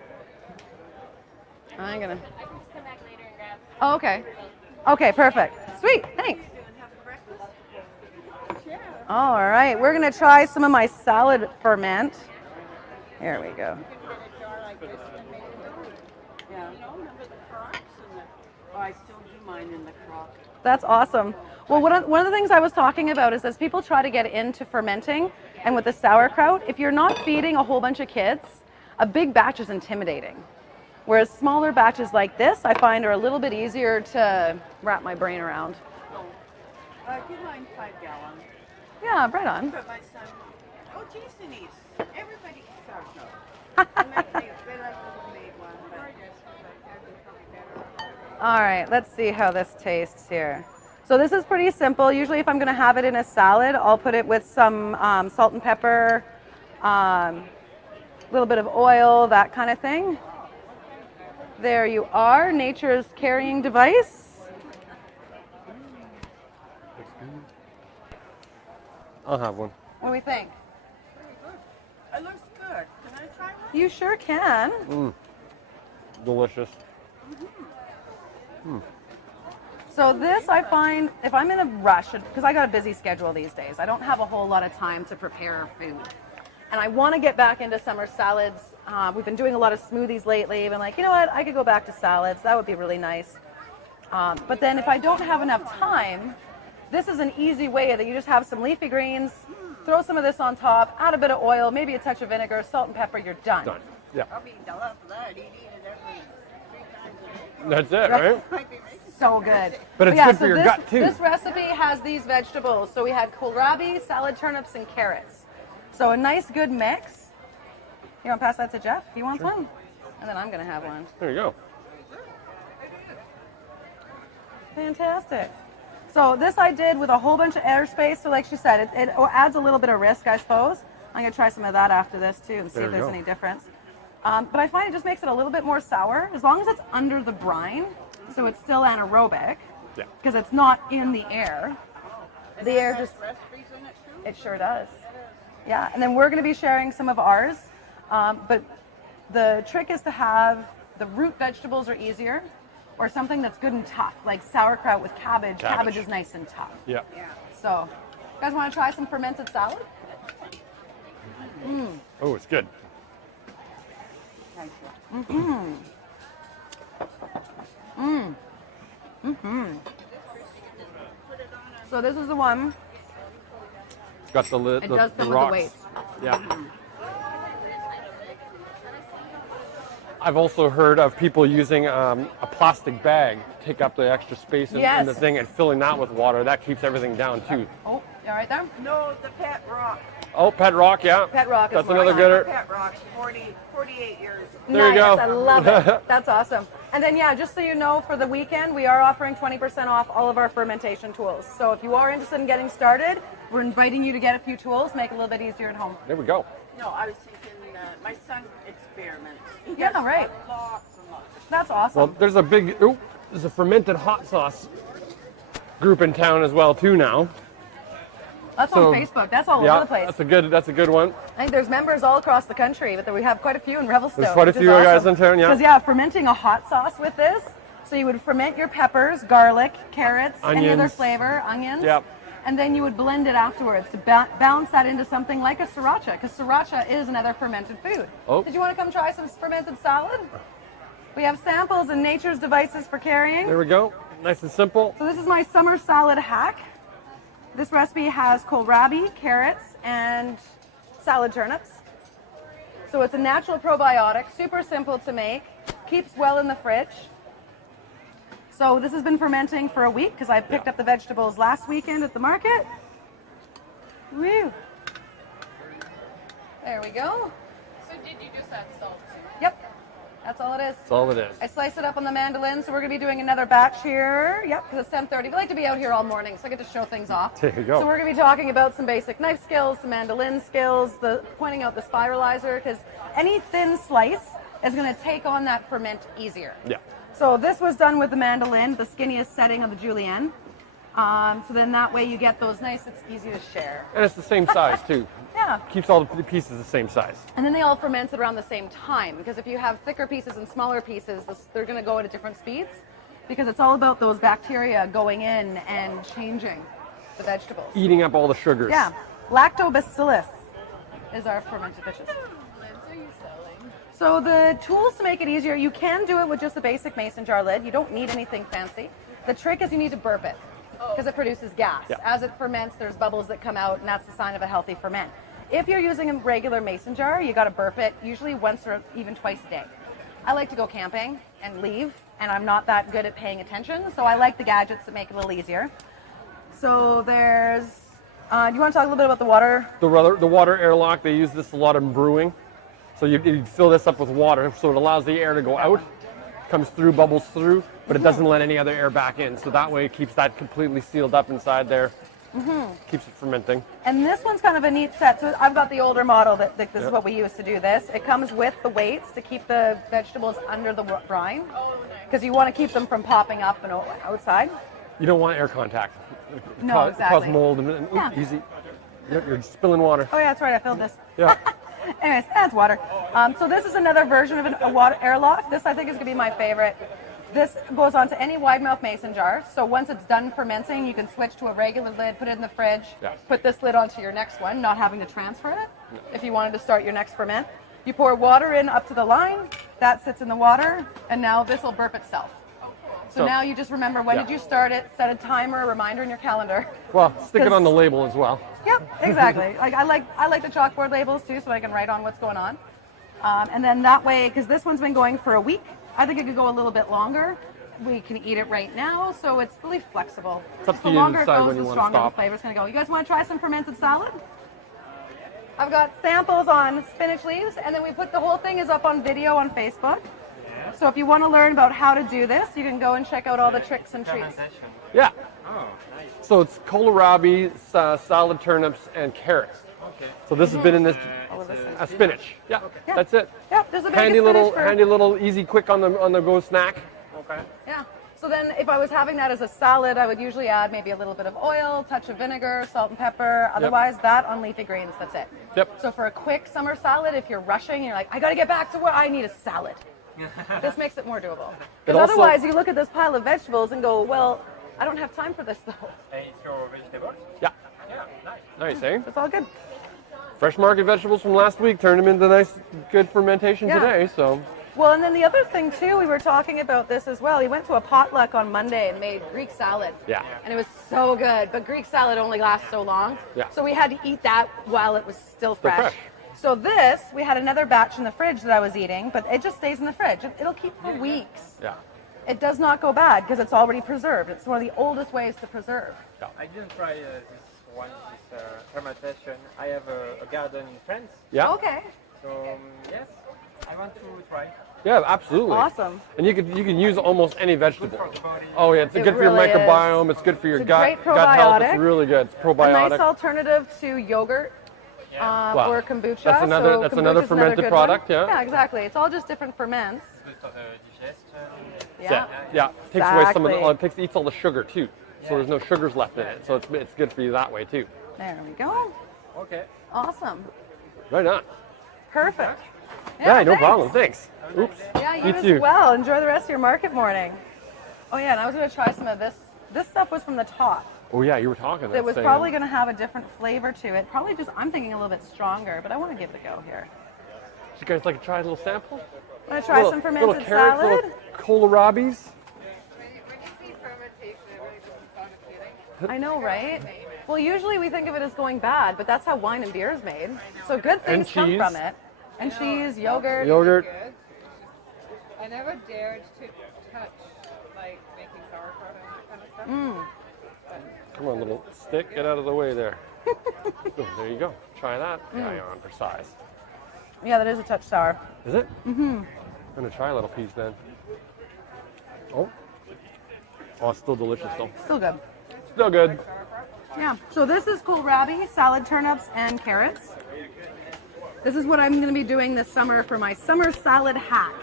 I'm gonna. I can just come back later and grab. Oh, okay. Okay, perfect. Sweet. Thanks. All right, we're gonna try some of my salad ferment. Here we go. I still do mine in the crock. That's awesome. Well, one of the things I was talking about is as people try to get into fermenting and with the sauerkraut, if you're not feeding a whole bunch of kids, a big batch is intimidating. Whereas smaller batches like this, I find are a little bit easier to wrap my brain around. Do mine 5 gallon. Yeah, right on. But my son, oh geez, Denise, everybody starts no. They like the homemade one, but All right, let's see how this tastes here. So this is pretty simple. Usually if I'm gonna have it in a salad, I'll put it with some salt and pepper, a little bit of oil, that kind of thing. There you are, nature's carrying device. I'll have one. What do we think? It looks good. Can I try one? You sure can. Delicious. So this I find, if I'm in a rush, because I got a busy schedule these days, I don't have a whole lot of time to prepare food. And I want to get back into summer salads. We've been doing a lot of smoothies lately. I've been like, you know what, I could go back to salads. That would be really nice. But then if I don't have enough time, this is an easy way that you just have some leafy greens, throw some of this on top, add a bit of oil, maybe a touch of vinegar, salt and pepper, you're done. Done. Yeah. I'll be done for that. Eat it every 3 times a day. That's it, right? Might be making So good. But it's good for your gut, too. This recipe has these vegetables. So we had kohlrabi, salad turnips, and carrots. So a nice, good mix. You want to pass that to Jeff? He wants one? And then I'm going to have one. There you go. Fantastic. So this I did with a whole bunch of airspace. So like she said, it adds a little bit of risk, I suppose. I'm going to try some of that after this, too, and see There if you there's go. any difference. But I find it just makes it a little bit more sour, as long as it's under the brine. So it's still anaerobic, Yeah. because it's not in the air. The air has just, recipes in it too. it sure does. Yeah, and then we're going to be sharing some of ours. But the trick is to have the root vegetables are easier, or something that's good and tough, like sauerkraut with cabbage. Cabbage is nice and tough. Yeah. Yeah. So, you guys want to try some fermented salad? Oh, it's good. So this is the one. It's got the lid. It the, does the come with the rocks. weight. Yeah. I've also heard of people using a plastic bag to take up the extra space in the Yes. thing and filling that with water. That keeps everything down too. Oh, you all right there? No, the pet rock. Oh, Pet Rock, yeah. Pet Rock is That's what another I gooder. Pet rock's 48 years. There you Nice, go. I love it. That's awesome. And then, yeah, just so you know, for the weekend, we are offering 20% off all of our fermentation tools. So if you are interested in getting started, we're inviting you to get a few tools, make it a little bit easier at home. There we go. No, I was thinking my son experiments. He Yeah, gets right. Lots and lots. That's Well, awesome. there's a big, there's a fermented hot sauce group in town as well too now. That's so- on Facebook. That's all Yeah, over the place. that's a good one. I think there's members all across the country, but we have quite a few in Revelstoke. There's quite a few guys in town, yeah. Because, yeah, fermenting a hot sauce with this. So you would ferment your peppers, garlic, carrots, any other Onions. flavor, onions. Yep. And then you would blend it afterwards to balance that into something like a sriracha, because sriracha is another fermented food. Oh. Did you want to come try some fermented salad? We have samples and nature's devices for carrying. There we go. Nice and simple. So this is my summer salad hack. This recipe has kohlrabi, carrots, and salad turnips. So it's a natural probiotic, super simple to make, keeps well in the fridge. So this has been fermenting for a week because I picked up the vegetables last weekend at the market. Woo! There we go. So did you just add salt too? Yep, that's all it is. That's all it is. I slice it up on the mandolin, so we're going to be doing another batch here. Yep, because it's 10:30. We like to be out here all morning, so I get to show things off. There you go. So we're going to be talking about some basic knife skills, some mandolin skills, pointing out the spiralizer, because any thin slice is going to take on that ferment easier. Yeah. So this was done with the mandolin, the skinniest setting of the julienne. So then that way you get those nice, it's easy to share. And it's the same size too. Yeah. Keeps all the pieces the same size. And then they all fermented around the same time, because if you have thicker pieces and smaller pieces, they're going to go at different speeds, because it's all about those bacteria going in and changing the vegetables. Eating up all the sugars. Yeah. Lactobacillus is our fermented dishes. Lids are you selling? So the tools to make it easier, you can do it with just a basic mason jar lid. You don't need anything fancy. The trick is you need to burp it, because it produces gas. Yeah. As it ferments, there's bubbles that come out, and that's the sign of a healthy ferment. If you're using a regular mason jar, you got to burp it usually once or even twice a day. I like to go camping and leave, and I'm not that good at paying attention, so I like the gadgets that make it a little easier. So there's, do you want to talk a little bit about the water? The water airlock, they use this a lot in brewing. So you fill this up with water, so it allows the air to go out, comes through, bubbles through, but it doesn't let any other air back in. So that way it keeps that completely sealed up inside there. Keeps it fermenting. And this one's kind of a neat set. So I've got the older model that this is what we use to do this. It comes with the weights to keep the vegetables under the brine, because you want to keep them from popping up and outside. You don't want air contact. No, exactly. Cause mold and easy. You're spilling water. Oh yeah, that's right. I filled this. Yeah. Anyways, that's water. So this is another version of a water airlock. This I think is going to be my favorite. This goes onto any wide mouth mason jar. So once it's done fermenting, you can switch to a regular lid, put it in the fridge, put this lid onto your next one, not having to transfer it. If you wanted to start your next ferment, you pour water in up to the line, that sits in the water, and now this will burp itself. So now you just remember when did you start it, set a timer, a reminder in your calendar. Well, stick it on the label as well. Yep, exactly. Like I like the chalkboard labels too, so I can write on what's going on. And then that way, because this one's been going for a week, I think it could go a little bit longer. We can eat it right now, so it's really flexible. It's up to The you to longer it decide goes, when you the want to stronger the stop. flavor's going to go. You guys want to try some fermented salad? I've got samples on spinach leaves, and then we put the whole thing is up on video on Facebook. So if you want to learn about how to do this, you can go and check out all the tricks and treats. Yeah. Oh, nice. So it's kohlrabi, salad turnips, and carrots. Okay. So this has been in this spinach. Yeah, that's it. Yeah, there's a bag Handy of spinach little, handy little, easy, quick on the go snack. Okay. Yeah. So then if I was having that as a salad, I would usually add maybe a little bit of oil, touch of vinegar, salt and pepper. Otherwise, that on leafy greens, that's it. Yep. So for a quick summer salad, if you're rushing, you're like, I got to get back to what I need a salad. This makes it more doable. Because otherwise, you look at this pile of vegetables and go, well, I don't have time for this though. And it's your vegetables? Yeah. Yeah, nice. Nice, eh? It's all good. Fresh market vegetables from last week turned them into nice, good fermentation today. So. Well, and then the other thing too, we were talking about this as well. We went to a potluck on Monday and made Greek salad. Yeah. And it was so good, but Greek salad only lasts so long. Yeah. So we had to eat that while it was still fresh. fresh. So this, we had another batch in the fridge that I was eating, but it just stays in the fridge. It'll keep for weeks. Yeah. It does not go bad because it's already preserved. It's one of the oldest ways to preserve. Yeah. I didn't try this fermentation. I have a garden in France. Yeah. Okay. So, yes, I want to try. Yeah, absolutely. Awesome. And you can use almost any vegetable. Good for the body. Oh yeah, it's good for your really microbiome. It's good for your It's a gut great gut health. It's probiotic. really good. It's A probiotic. nice alternative to yogurt Wow. or kombucha. That's another- So that's kombucha's another fermented good product, one. yeah. Yeah, exactly. It's all just different ferments. Good for digestion. Yeah. Yeah. Takes away some of the. Exactly. Eats all the sugar too. So there's no sugars left in it. So it's good for you that way too. There we go. Okay. Awesome. Right on. Perfect. Yeah, no thanks. problem. Thanks. Oops. Yeah, you Me as too. well. Enjoy the rest of your market morning. Oh yeah, and I was going to try some of this. This stuff was from the top. Oh yeah, you were talking. It was probably going to have a different flavor to it. Probably just, I'm thinking a little bit stronger, but I want to give it a go here. You guys like to try a little sample? Want to try some fermented little carrots, salad? little kohlrabis. I know, right? Well, usually we think of it as going bad, but that's how wine and beer is made. So good things And come cheese. from it. And cheese, yogurt. Yogurt. I never dared to touch, like, making sauerkraut and that kind of stuff. Come on, little stick. Get out of the way there. Oh, there you go. Try that guy on for size. Yeah, that is a touch sour. Is it? Mm-hmm. I'm going to try a little piece then. Oh. Oh, it's still delicious though. Still good. Still good. Yeah. So this is kohlrabi, salad turnips, and carrots. This is what I'm going to be doing this summer for my summer salad hack.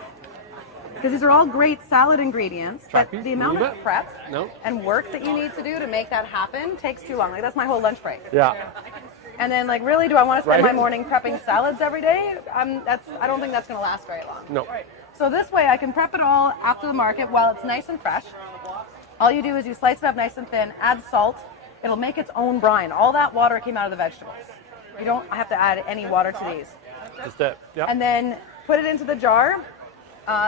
Because these are all great salad ingredients, but Trapeze, the amount a little of bit? prep No? and work that you need to do to make that happen takes too long. Like that's my whole lunch break. Yeah. And then like really, do I want to spend Right. my morning prepping salads every day? I don't think that's going to last very long. No. So this way I can prep it all after the market while it's nice and fresh. All you do is you slice it up nice and thin, add salt. It'll make its own brine. All that water came out of the vegetables. You don't have to add any water to these. Just it. Yeah. And then put it into the jar.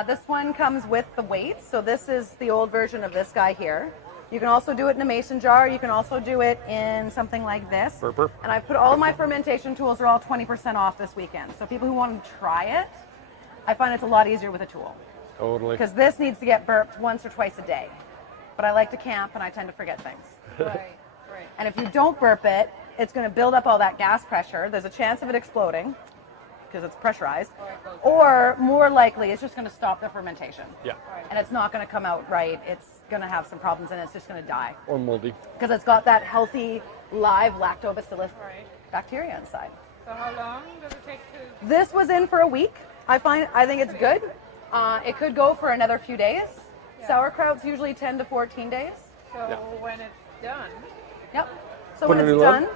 This one comes with the weights. So this is the old version of this guy here. You can also do it in a mason jar. You can also do it in something like this. Burper. And I've put all of my fermentation tools are all 20% off this weekend. So people who want to try it, I find it's a lot easier with a tool. Totally. Because this needs to get burped once or twice a day. But I like to camp and I tend to forget things. Right. And if you don't burp it, it's going to build up all that gas pressure. There's a chance of it exploding because it's pressurized. Or more likely, it's just going to stop the fermentation. Yeah. And it's not going to come out right. going to have some problems and it's just going to die. Or moldy. Because it's got that healthy live lactobacillus bacteria inside. So how long does it take to? This was in for a week. I think it's good. It could go for another few days. Sauerkraut's usually 10 to 14 days. So when it's done. Yep. So Put when it in it's a lid? done,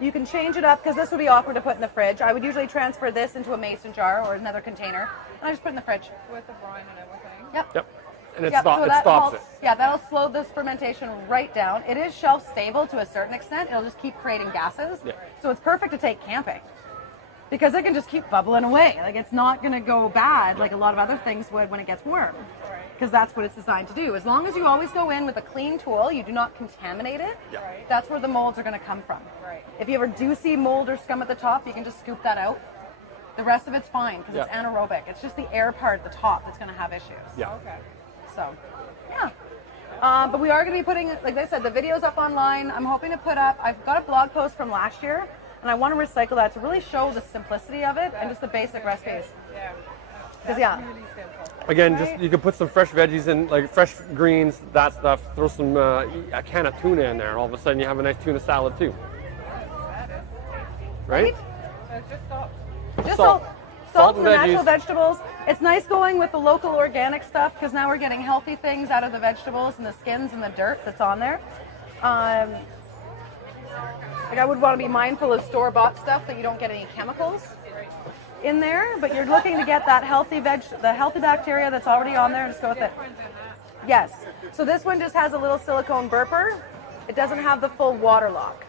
you can change it up because this would be awkward to put in the fridge. I would usually transfer this into a mason jar or another container, and I just put it in the fridge. With the brine and everything. Yep. Yep. And it, Yep, stop, so it that stops helps. it. Yeah, that'll slow this fermentation right down. It is shelf stable to a certain extent. It'll just keep creating gases. Yeah. So it's perfect to take camping because it can just keep bubbling away. Like it's not going to go bad like a lot of other things would when it gets warm. Because that's what it's designed to do. As long as you always go in with a clean tool, you do not contaminate it, that's where the molds are going to come from. Right. If you ever do see mold or scum at the top, you can just scoop that out. The rest of it's fine because it's anaerobic. It's just the air part at the top that's going to have issues. Yeah. Okay. So, yeah. But we are going to be putting, like I said, the video's up online. I'm hoping to put up, I've got a blog post from last year, and I want to recycle that to really show the simplicity of it and just the basic recipes. Yeah. Because, yeah. Really simple. Again, just you can put some fresh veggies in, like fresh greens, that stuff. Throw some a can of tuna in there, and all of a sudden you have a nice tuna salad too. Right? So it's just salt. Just Salt. salt and and the natural veggies. vegetables. It's nice going with the local organic stuff because now we're getting healthy things out of the vegetables and the skins and the dirt that's on there. Like I would want to be mindful of store-bought stuff that you don't get any chemicals in there, but you're looking to get that healthy the healthy bacteria that's already on there and just go with it. Yes. So this one just has a little silicone burper. It doesn't have the full water lock.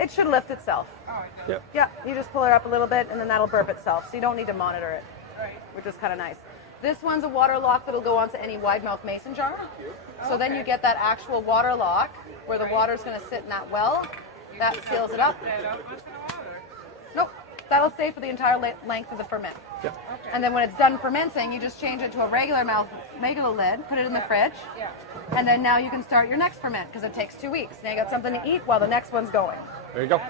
It should lift itself. Yep. Yeah, you just pull it up a little bit and then that'll burp itself, so you don't need to monitor it, which is kind of nice. This one's a water lock that'll go onto any wide mouth mason jar. So then you get that actual water lock where the water's going to sit in that well. That seals it up. Nope, that'll stay for the entire length of the ferment. Yep. And then when it's done fermenting, you just change it to a regular lid, put it in the fridge, and then now you can start your next ferment because it takes 2 weeks. Now you got something to eat while the next one's going. There you go.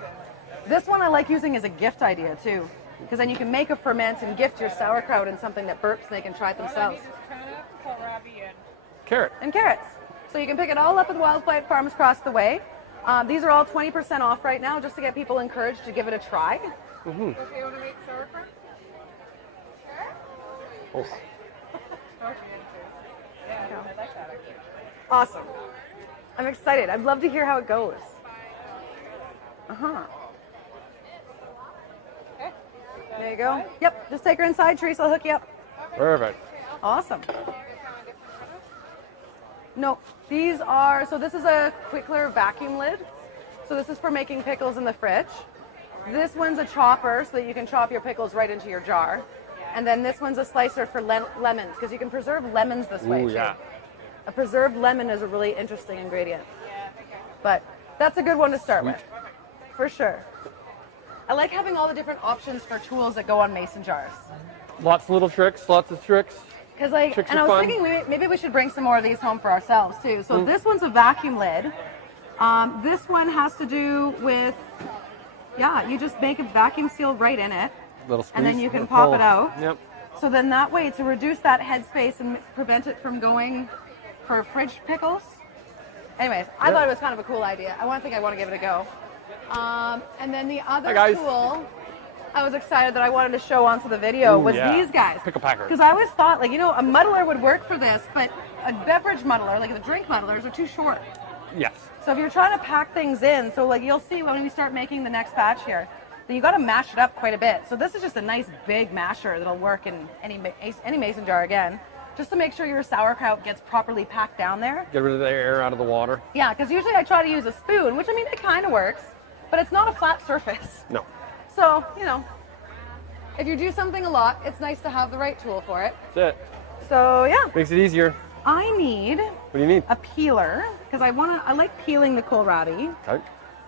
This one I like using as a gift idea too, because then you can make a ferment and gift your sauerkraut in something that burps and they can try it themselves. Turnip, kohlrabi, and Carrot. And carrots. So you can pick it all up at Wildflight Farms across the way. These are all 20% off right now just to get people encouraged to give it a try. okay, you want to make sauerkraut? Oh. Yeah, I like that actually. Awesome. I'm excited. I'd love to hear how it goes. Uh-huh. Okay. There you go. Yep, just take her inside, Teresa. I'll hook you up. Perfect. Awesome. No, these are, so this is a Quickler vacuum lid. So this is for making pickles in the fridge. This one's a chopper so that you can chop your pickles right into your jar. And then this one's a slicer for lemons because you can preserve lemons this way Ooh, too. yeah. A preserved lemon is a really interesting ingredient. But that's a good one to start with, for sure. I like having all the different options for tools that go on mason jars. Lots of little tricks, lots of tricks. Because like, Tricks and I are was fun. thinking maybe we should bring some more of these home for ourselves too. So this one's a vacuum lid. This one has to do with, you just make a vacuum seal right in it. Little squeeze. And then you can little pop pull. it out. Yep. So then that way to reduce that headspace and prevent it from going for fridge pickles. Anyways, I thought it was kind of a cool idea. I want to give it a go. And then the other Hi, guys. tool I was excited that I wanted to show onto the video was these guys. Pickle packers. Because I always thought, like, a muddler would work for this, but a beverage muddler, like the drink muddlers, are too short. Yes. So if you're trying to pack things in, so like you'll see when we start making the next batch here, that you got to mash it up quite a bit. So this is just a nice big masher that'll work in any mason jar again, just to make sure your sauerkraut gets properly packed down there. Get rid of the air out of the water. Yeah, because usually I try to use a spoon, which I mean, it kind of works, but it's not a flat surface. No. So, if you do something a lot, it's nice to have the right tool for it. That's it. So yeah, Makes it easier. I need What do you need? a peeler because I like peeling the kohlrabi. Okay.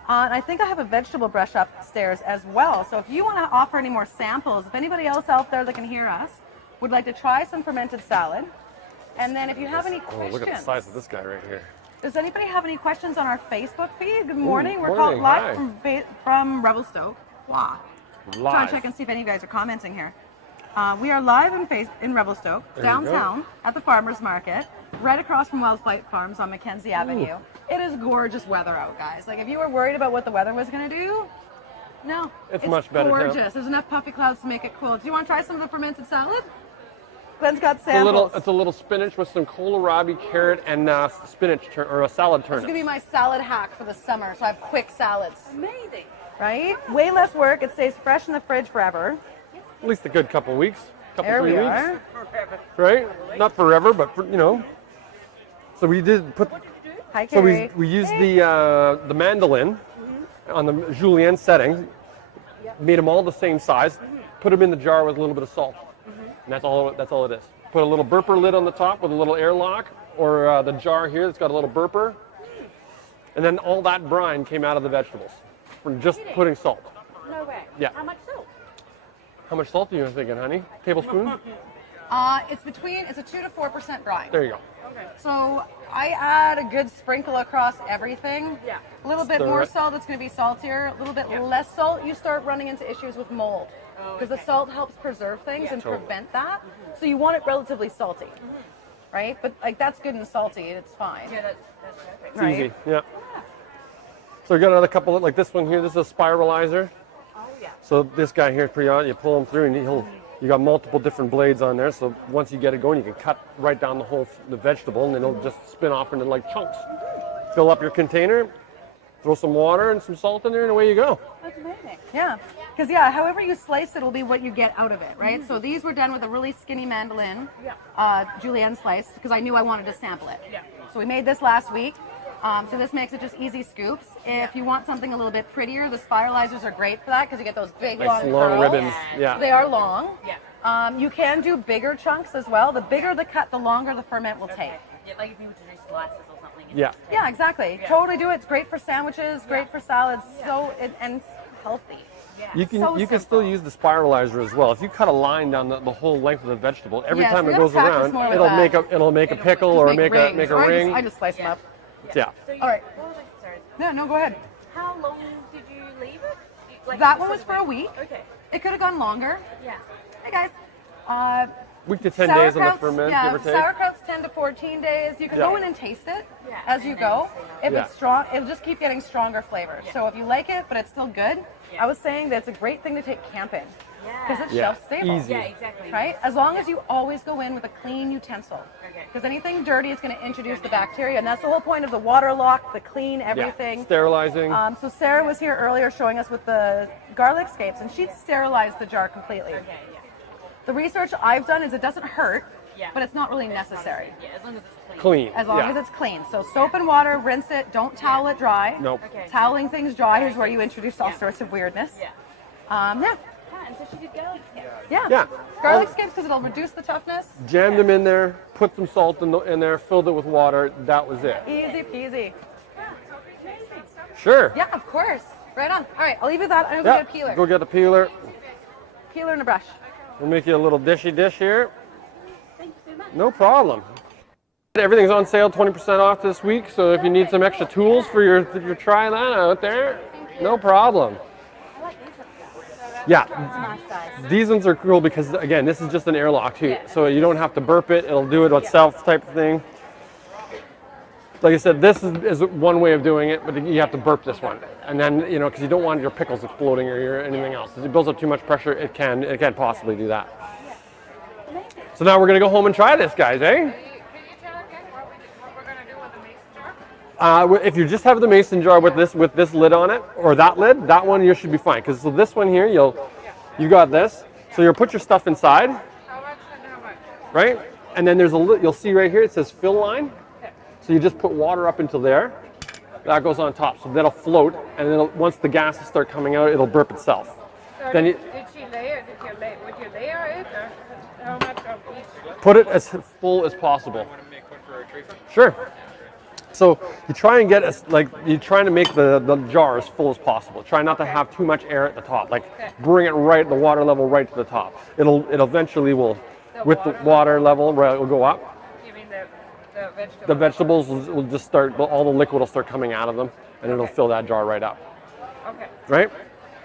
And I think I have a vegetable brush upstairs as well. So if you want to offer any more samples, if anybody else out there that can hear us would like to try some fermented salad, and then if you have any Oh, questions, look at the size of this guy right here. does anybody have any questions on our Facebook feed? Good morning. We're morning. called Hi. live from Revelstoke. Wow. Trying Live. to check and see if any of you guys are commenting here. We are live in Revelstoke, There you downtown, at the farmers market, right across from Wildflight Farms on Mackenzie Avenue. It is gorgeous weather out, guys. Like, if you were worried about what the weather was going to do, no. It's much better now. Gorgeous. There's enough puffy clouds to make it cool. Do you want to try some of the fermented salad? Glen's got samples. It's a little spinach with some kohlrabi, carrot, and spinach or a salad This turnip. is going to be my salad hack for the summer, so I have quick salads. Amazing. Right? Way less work. It stays fresh in the fridge forever. At least a good couple weeks. There we 3 weeks. are. Right? Not forever, but you know. So we did put. Hi, So Carrie. we used the mandolin on the julienne setting, made them all the same size, put them in the jar with a little bit of salt, and that's all it is. Put a little burper lid on the top with a little airlock, or the jar here that's got a little burper, and then all that brine came out of the vegetables from just putting salt. No way. Yeah. How much salt? How much salt are you thinking, honey? Tablespoon? It's a 2 to 4% brine. There you go. So I add a good sprinkle across everything. Yeah. A little bit Stir more it. salt, it's going to be saltier. A little bit less salt, you start running into issues with mold. Because the salt helps preserve things and prevent that. So you want it relatively salty. Right? But like that's good and salty, it's fine. Yeah, that's perfect. It's Right. easy. Yeah. So we got another couple, like this one here. This is a spiralizer. Oh, yeah. So this guy here is pretty odd. You pull him through, and you got multiple different blades on there. So once you get it going, you can cut right down the vegetable, and then it'll just spin off into like chunks. Fill up your container, throw some water and some salt in there, and away you go. That's amazing. Yeah. Because, however you slice it will be what you get out of it, right? So these were done with a really skinny mandolin, julienne slice, because I knew I wanted to sample it. Yeah. So we made this last week. So this makes it just easy scoops. If you want something a little bit prettier, the spiralizers are great for that because you get those big Nice long long curls. ribbons. Yeah. They are long. Yeah. You can do bigger chunks as well. The bigger the cut, the longer the ferment will take. Yeah, like if you were to do slices or something. Yeah. Yeah, exactly. Totally do it. It's great for sandwiches, great for salads, and healthy. You can So you can simple. still use the spiralizer as well. If you cut a line down the whole length of the vegetable, every Yes, time we it gotta goes practice around, more with it'll that. make a pickle or make a rings. ring. I just slice them up. Yeah. So you, All right. Sorry. No, go ahead. How long did you leave it? Like, That one was for a week. Okay. It could have gone longer. Yeah. Hey guys. Week to 10 days on the Sauerkrauts, ferment, yeah, give or take. sauerkraut's 10 to 14 days. You can Yeah. go in and taste it Yeah, as you and go. then If Yeah. it's strong, it'll just keep getting stronger flavors. So if you like it, but it's still good, I was saying that it's a great thing to take camping because it's Yeah, shelf stable. easy. Yeah, exactly. Right? As long as you always go in with a clean utensil. Okay. Because anything dirty is going to introduce the bacteria, and that's the whole point of the water lock, the clean everything. Yeah. Sterilizing. So Sarah was here earlier showing us with the garlic scapes, and she'd sterilized the jar completely. Okay, yeah. The research I've done is it doesn't hurt, Yeah. but it's not really necessary. Yeah, as long as it's clean. Clean. As long yeah. as it's clean. So soap and water, rinse it, don't towel it dry. Nope. Okay. Toweling things dry is where you introduce all sorts of weirdness. Yeah. Yeah. Ah, and so she did garlic scapes. Yeah. Yeah. Garlic scapes because it'll reduce the toughness. Jammed them in there, put some salt in there, filled it with water. That was it. Easy peasy. Sure. Yeah, of course. Right on. All right, I'll leave you that. I'm going to Yeah. get a peeler. Go get the peeler. Peeler and a brush. We'll make you a little dishy dish here. No problem. Everything's on sale, 20% off this week. So if you need some extra tools for your try that out there, no problem. Yeah, Nice size. these ones are cool because again, this is just an airlock too, so you don't have to burp it. It'll do it itself, type of thing. Like I said, this is one way of doing it, but you have to burp this one, and then because you don't want your pickles exploding or anything else. If it builds up too much pressure, it can possibly do that. So now we're gonna go home and try this, guys, eh? Can you tell again what we're going to do with the mason jar? If you just have the mason jar with this lid on it, or that lid, that one you should be fine. Because so this one here, you got this. So you'll put your stuff inside, How much and how much? right? And then there's you'll see right here it says fill line. So you just put water up into there. That goes on top, so that'll float, and then once the gases start coming out, it'll burp itself. So Then did she layer? Would you layer it, or how much of each? Put it as full as possible. Sure. So you try and get you're trying to make the jar as full as possible. Try not to have too much air at the top. Like bring it right, the water level right to the top. It eventually will, with the water level, it will go up. You mean the vegetable? The vegetables will just start, all the liquid will start coming out of them, and it'll fill that jar right up. Okay. Right?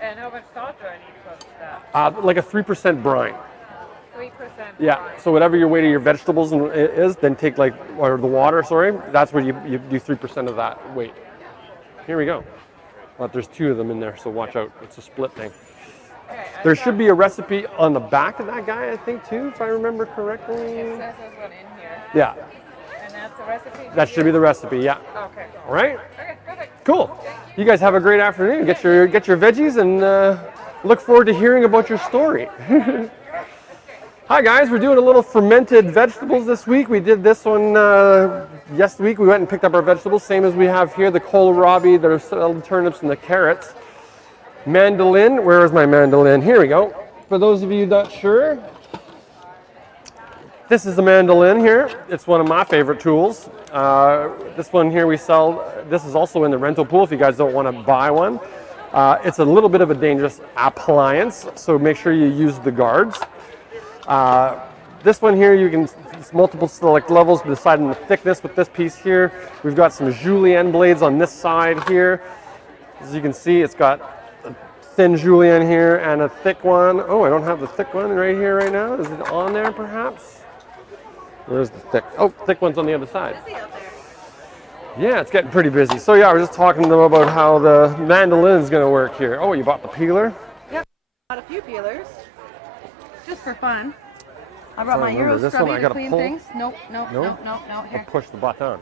And how much salt do I need for that? Like a 3% brine. 3%. Yeah, so whatever your weight of your vegetables is, then take like, or the water, sorry, that's where you do 3% of that weight. Here we go. But there's 2 of them in there, so watch out. It's a split thing. Okay, There should be a recipe on the back of that guy, I think, too, if I remember correctly. It says there's one in here. Yeah, And that's a recipe? that should be the recipe, yeah. Okay. All right? Okay, perfect. Cool. You guys have a great afternoon. Get your veggies and look forward to hearing about your story. Hi guys, we're doing a little fermented vegetables this week. We did this one yesterday week. We went and picked up our vegetables, same as we have here, the kohlrabi, the turnips, and the carrots. Mandolin, where is my mandolin? Here we go. For those of you not sure, this is the mandolin here. It's one of my favorite tools. This one here we sell, this is also in the rental pool if you guys don't want to buy one. It's a little bit of a dangerous appliance, so make sure you use the guards. This one here, you can, it's multiple select levels deciding the thickness with this piece here. We've got some julienne blades on this side here. As you can see, it's got a thin julienne here and a thick one. Oh, I don't have the thick one right here right now. Is it on there perhaps? Where's the thick? Oh, thick one's on the other side. Yeah, it's getting pretty busy. So yeah, we're just talking to them about how the mandolin is going to work here. Oh, you bought the peeler? Yep, bought a few peelers, just for fun. I brought my remember Euro this one, I Scrubby to gotta clean pull. things. Nope. No? Here. I'll push the button.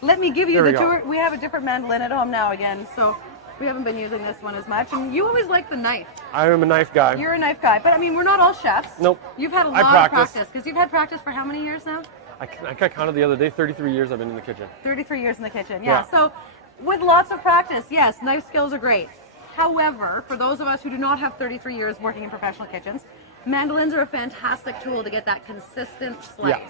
Let me give you There we the go. tour. We have a different mandolin at home now again, so we haven't been using this one as much. And you always like the knife. I am a knife guy. You're a knife guy, but I mean, we're not all chefs. Nope. You've had a I lot of practice. practice, because you've had practice for how many years now? I counted the other day, 33 years I've been in the kitchen. 33 years in the kitchen, Yeah. yeah. So with lots of practice, yes, knife skills are great. However, for those of us who do not have 33 years working in professional kitchens, mandolins are a fantastic tool to get that consistent slice. Yeah.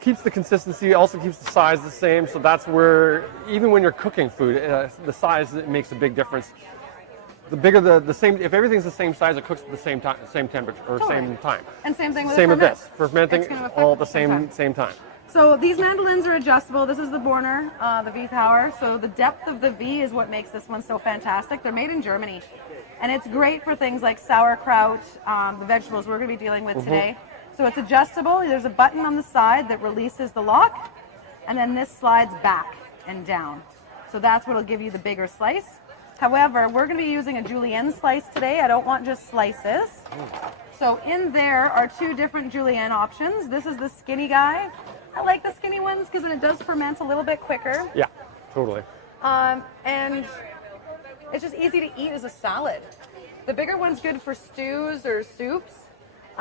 Keeps the consistency, also keeps the size the same, so that's where, even when you're cooking food, the size it makes a big difference. The bigger the same, if everything's the same size, it cooks at the same time, same temperature, or Totally. same time. And same thing with Same with ferment. this, fermenting, It's gonna affect all it at the at the same time. So these mandolins are adjustable. This is the Borner, the V Tower. So the depth of the V is what makes this one so fantastic. They're made in Germany. And it's great for things like sauerkraut, the vegetables we're going to be dealing with today. So it's adjustable. There's a button on the side that releases the lock, and then this slides back and down. So that's what will give you the bigger slice. However, we're going to be using a julienne slice today. I don't want just slices. So in there are 2 different julienne options. This is the skinny guy. I like the skinny ones because it does ferment a little bit quicker. Yeah, totally. And it's just easy to eat as a salad. The bigger one's good for stews or soups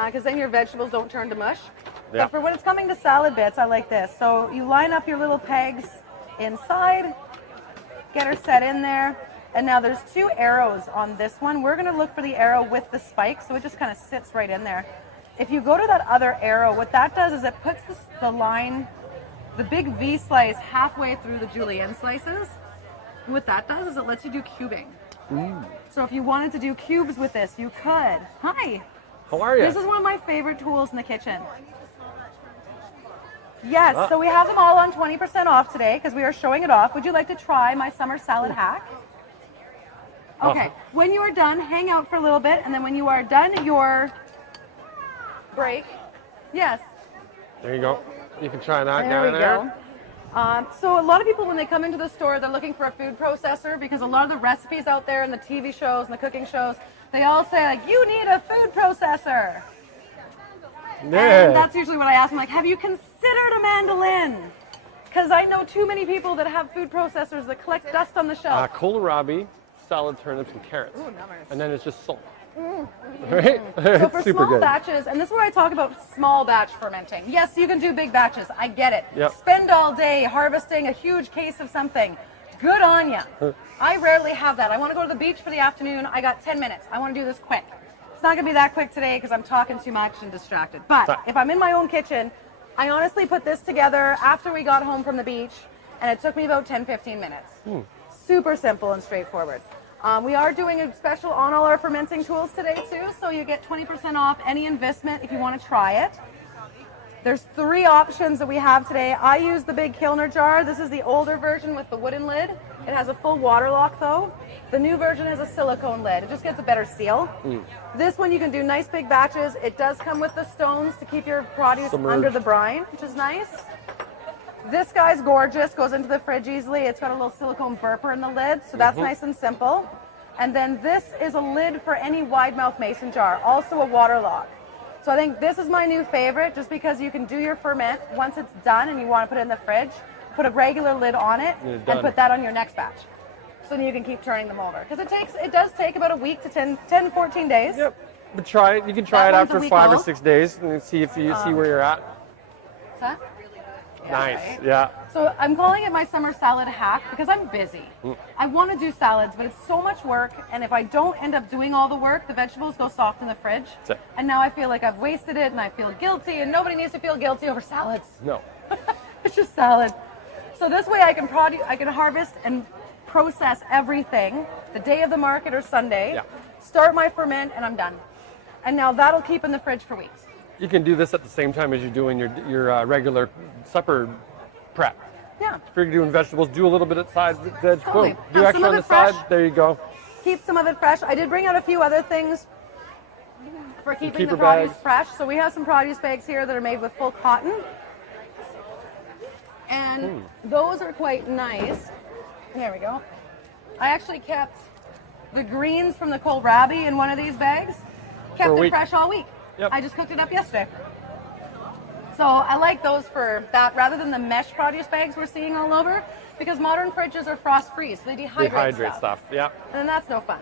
because then your vegetables don't turn to mush. Yeah. But for when it's coming to salad bits, I like this. So you line up your little pegs inside, get her set in there. And now there's 2 arrows on this one. We're going to look for the arrow with the spike, so it just kind of sits right in there. If you go to that other arrow, what that does is it puts the line, the big V slice, halfway through the julienne slices. And what that does is it lets you do cubing. So if you wanted to do cubes with this, you could. Hi. How are you? This is one of my favorite tools in the kitchen. Yes, so we have them all on 20% off today because we are showing it off. Would you like to try my summer salad hack? Okay, when you are done, hang out for a little bit, and then when you are done your break, yes. There you go. You can try that There we down there. go. So a lot of people, when they come into the store, they're looking for a food processor because a lot of the recipes out there in the TV shows and the cooking shows, they all say, like, you need a food processor. Yeah. And that's usually what I ask them, like, have you considered a mandolin? Because I know too many people that have food processors that collect dust on the shelf. Kohlrabi, salad, turnips, and carrots. Ooh, nice. And then it's just salt. Right? So for Super small good. batches, and this is where I talk about small batch fermenting. Yes, you can do big batches. I get it. Yep. Spend all day harvesting a huge case of something. Good on you. I rarely have that. I want to go to the beach for the afternoon. I got 10 minutes. I want to do this quick. It's not going to be that quick today because I'm talking too much and distracted. But if I'm in my own kitchen, I honestly put this together after we got home from the beach, and it took me about 10-15 minutes. Super simple and straightforward. We are doing a special on all our fermenting tools today too, so you get 20% off any investment if you want to try it. There's 3 options that we have today. I use the big Kilner jar. This is the older version with the wooden lid. It has a full water lock though. The new version has a silicone lid. It just gets a better seal. This one you can do nice big batches. It does come with the stones to keep your produce Submerged. under the brine, which is nice. This guy's gorgeous, goes into the fridge easily. It's got a little silicone burper in the lid, so that's nice and simple. And then this is a lid for any wide mouth mason jar, also a water lock. So I think this is my new favorite, just because you can do your ferment once it's done and you want to put it in the fridge, put a regular lid on it and put that on your next batch. So then you can keep turning them over. Because it does take about a week to 10, 14 days. Yep. But try it. You can try it after 5 or 6 days and see if you see where you're at. What's that? Yeah, Nice. right? Yeah. So I'm calling it my summer salad hack because I'm busy. I want to do salads, but it's so much work. And if I don't end up doing all the work, the vegetables go soft in the fridge. That's it. And now I feel like I've wasted it and I feel guilty. And nobody needs to feel guilty over salads. No. It's just salad. So this way I can harvest and process everything the day of the market or Sunday, start my ferment, and I'm done. And now that'll keep in the fridge for weeks. You can do this at the same time as you're doing your regular supper prep. Yeah. If you're doing vegetables, do a little bit of side veg. Totally. Boom. Do Have extra some on of the it fresh. side. There you go. Keep some of it fresh. I did bring out a few other things for keeping keeper the produce bags. fresh. So we have some produce bags here that are made with full cotton. And those are quite nice. There we go. I actually kept the greens from the kohlrabi in one of these bags. Kept For a it week. fresh all week. Yep. I just cooked it up yesterday. So I like those for that rather than the mesh produce bags we're seeing all over, because modern fridges are frost-free, so they dehydrate stuff. Yeah. and then that's no fun.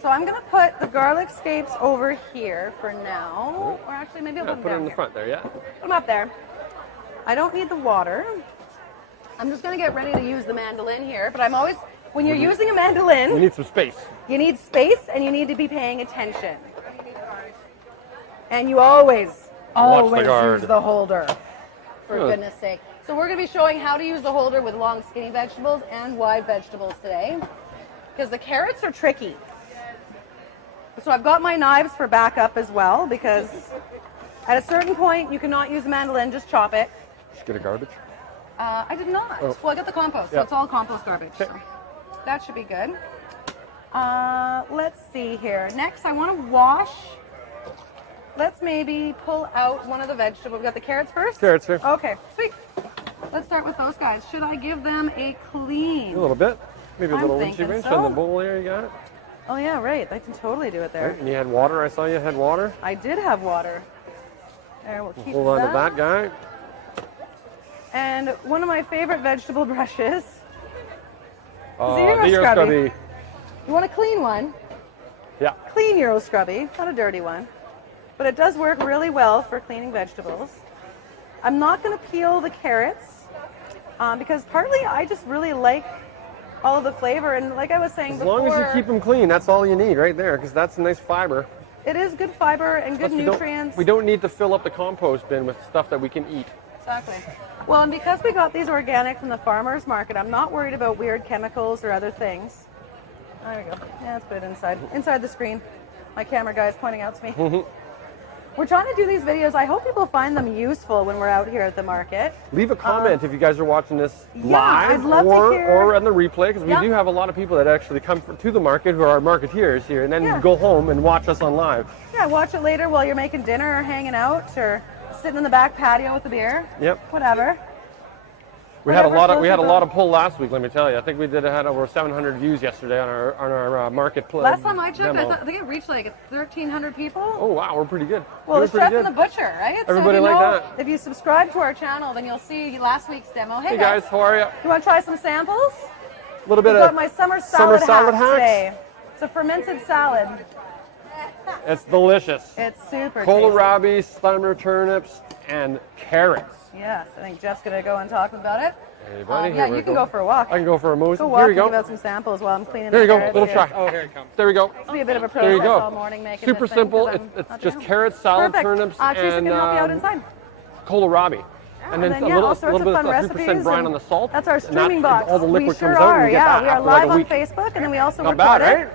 So I'm going to put the garlic scapes over here for now. Or actually, maybe I'll Yeah, put them put it down in the here. front there. Yeah. Put them up there. I don't need the water. I'm just going to get ready to use the mandolin here. But I'm always, when you're using a We mandolin, need some space. you need space and you need to be paying attention. And you always guard. use the holder, for Good. goodness sake. So we're going to be showing how to use the holder with long skinny vegetables and wide vegetables today. Because the carrots are tricky. So I've got my knives for backup as well, because at a certain point you cannot use the mandolin, just chop it. Just get a garbage. I did not. Oh. Well, I got the compost, so Yeah. it's all compost garbage. Okay. So that should be good. Let's see here. Next, I want to wash. Let's maybe pull out one of the vegetables. We got the carrots first? Carrots here. Okay, sweet. Let's start with those guys. Should I give them a clean? A little bit. Maybe a I'm little thinking windshield range so. on the bowl there. You got it. Oh yeah, right. I can totally do it there. Right. And you had water. I saw you had water. I did have water. There, we'll keep Hold on to that guy. And one of my favorite vegetable brushes. The Euro Euro Scrubby. Scrubby. You want a clean one? Yeah. Clean Euro Scrubby, not a dirty one. But it does work really well for cleaning vegetables. I'm not going to peel the carrots because partly I just really like all of the flavor. And like I was saying As before, long as you keep them clean, that's all you need right there, because that's a nice fiber. it is good fiber and good Plus, nutrients. we don't need to fill up the compost bin with stuff that we can eat. Exactly. Well, and because we got these organic from the farmer's market, I'm not worried about weird chemicals or other things. There we go. Yeah, let's put it inside the screen. My camera guy is pointing out to me. We're trying to do these videos. I hope people find them useful when we're out here at the market. Leave a comment if you guys are watching this yeah, live I'd love to or, hear- or on the replay, because we Yeah. do have a lot of people that actually come to the market who are marketeers here, and then Yeah. go home and watch us on live. Yeah, watch it later while you're making dinner or hanging out or sitting in the back patio with a beer. Yep. Whatever. We had a Whatever lot of floats we had a your lot boat. of pull last week. Let me tell you, I think we had over 700 views yesterday on our marketplace. Last time I checked, demo. I think it reached like 1,300 people. Oh wow, we're pretty good. Well, We're the pretty chef good. and the butcher, right? Everybody so if you like know, that. If you subscribe to our channel, then you'll see last week's demo. Hey guys, how are you? You want to try some samples? A little bit We've got of my summer salad salad hack hacks. today. It's a fermented salad. It's delicious. It's super tasty. Kohlrabi, summer turnips, and carrots. Yes, I think Jeff's going to go and talk about it. Hey buddy, Yeah, here we you can go for a walk. I can go for a mosey. Go Here walk we and give go. out some samples while I'm cleaning There you the go. carrots Little here. try. Oh, here it comes. There we go. It'll be a bit of a There you process go. all morning making Super this thing, simple. 'cause It's not just doing it. carrots, salad, Perfect. turnips, Teresa and can help you out inside. kohlrabi. And then, then, a yeah, little, all sorts little of bit fun of 3% recipes brine and on the salt. That's our and streaming that- box. All the liquid we sure comes out, and are. you get Yeah, that we are after like live a on week. Facebook, and then we also Not record bad, it. right?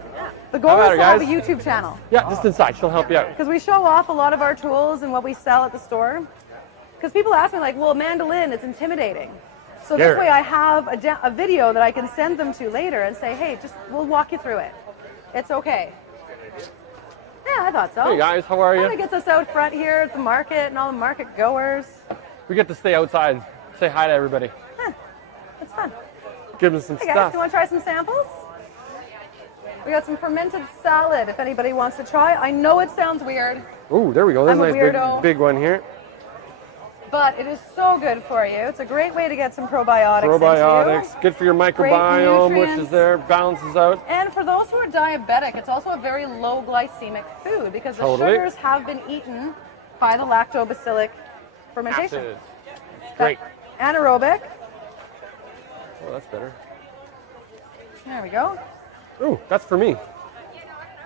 The goal Not is bad, to have a guys. YouTube channel Yeah, just inside. She'll help you out. because we show off a lot of our tools and what we sell at the store. Because people ask me like, "Well, mandolin, it's intimidating." So this Scary. way I have a video that I can send them to later and say, hey, we'll walk you through it. It's okay. Yeah, I thought so. Hey guys, how are Kind of you? gets us out front here at the market and all the market goers. We get to stay outside, say hi to everybody, Huh, it's fun. give them some Hey guys, stuff. do you want to try some samples? We got some fermented salad if anybody wants to try. I know it sounds weird, Ooh, there we go. There's I'm a a nice weirdo. big one here. but it is so good for you. It's a great way to get some probiotics into you. Probiotics, good for your microbiome, which is nutrients. there, balances out. And for those who are diabetic, it's also a very low glycemic food because the Totally. sugars have been eaten by the lactobacillic fermentation. Acid. Great. Anaerobic. Oh, that's better. There we go. Ooh, that's for me.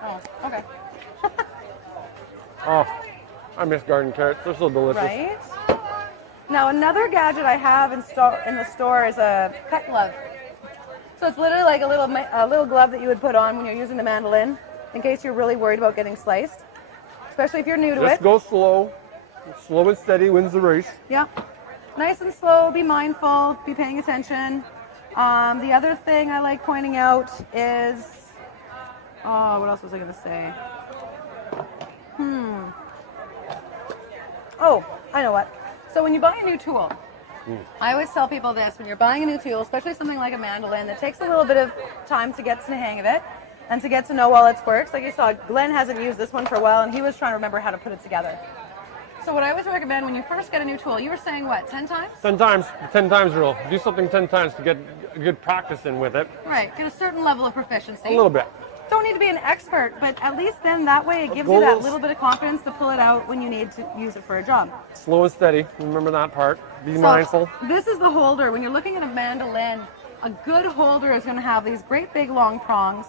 Oh, okay. Oh, I miss garden carrots. They're so delicious. Right. Now another gadget I have in the store is a cut glove. So it's literally like a little glove that you would put on when you're using the mandolin, in case you're really worried about getting sliced, especially if you're new to Just it. go slow. Slow and steady wins the race. Yeah. Nice and slow, be mindful, be paying attention. The other thing I like pointing out is, oh, what else was I going to say? Oh, I know what. So when you buy a new tool, I always tell people this, when you're buying a new tool, especially something like a mandolin that takes a little bit of time to get to the hang of it and to get to know all its quirks. Like you saw, Glenn hasn't used this one for a while and he was trying to remember how to put it together. So what I always recommend when you first get a new tool, you were saying what, 10 times? 10 times, 10 times rule. Do something 10 times to get a good practice in with it. Right, get a certain level of proficiency. A little bit. Don't need to be an expert, but at least then that way it gives you that little bit of confidence to pull it out when you need to use it for a job. Slow and steady. Remember that part. Be mindful. This is the holder. When you're looking at a mandolin, a good holder is going to have these great big long prongs.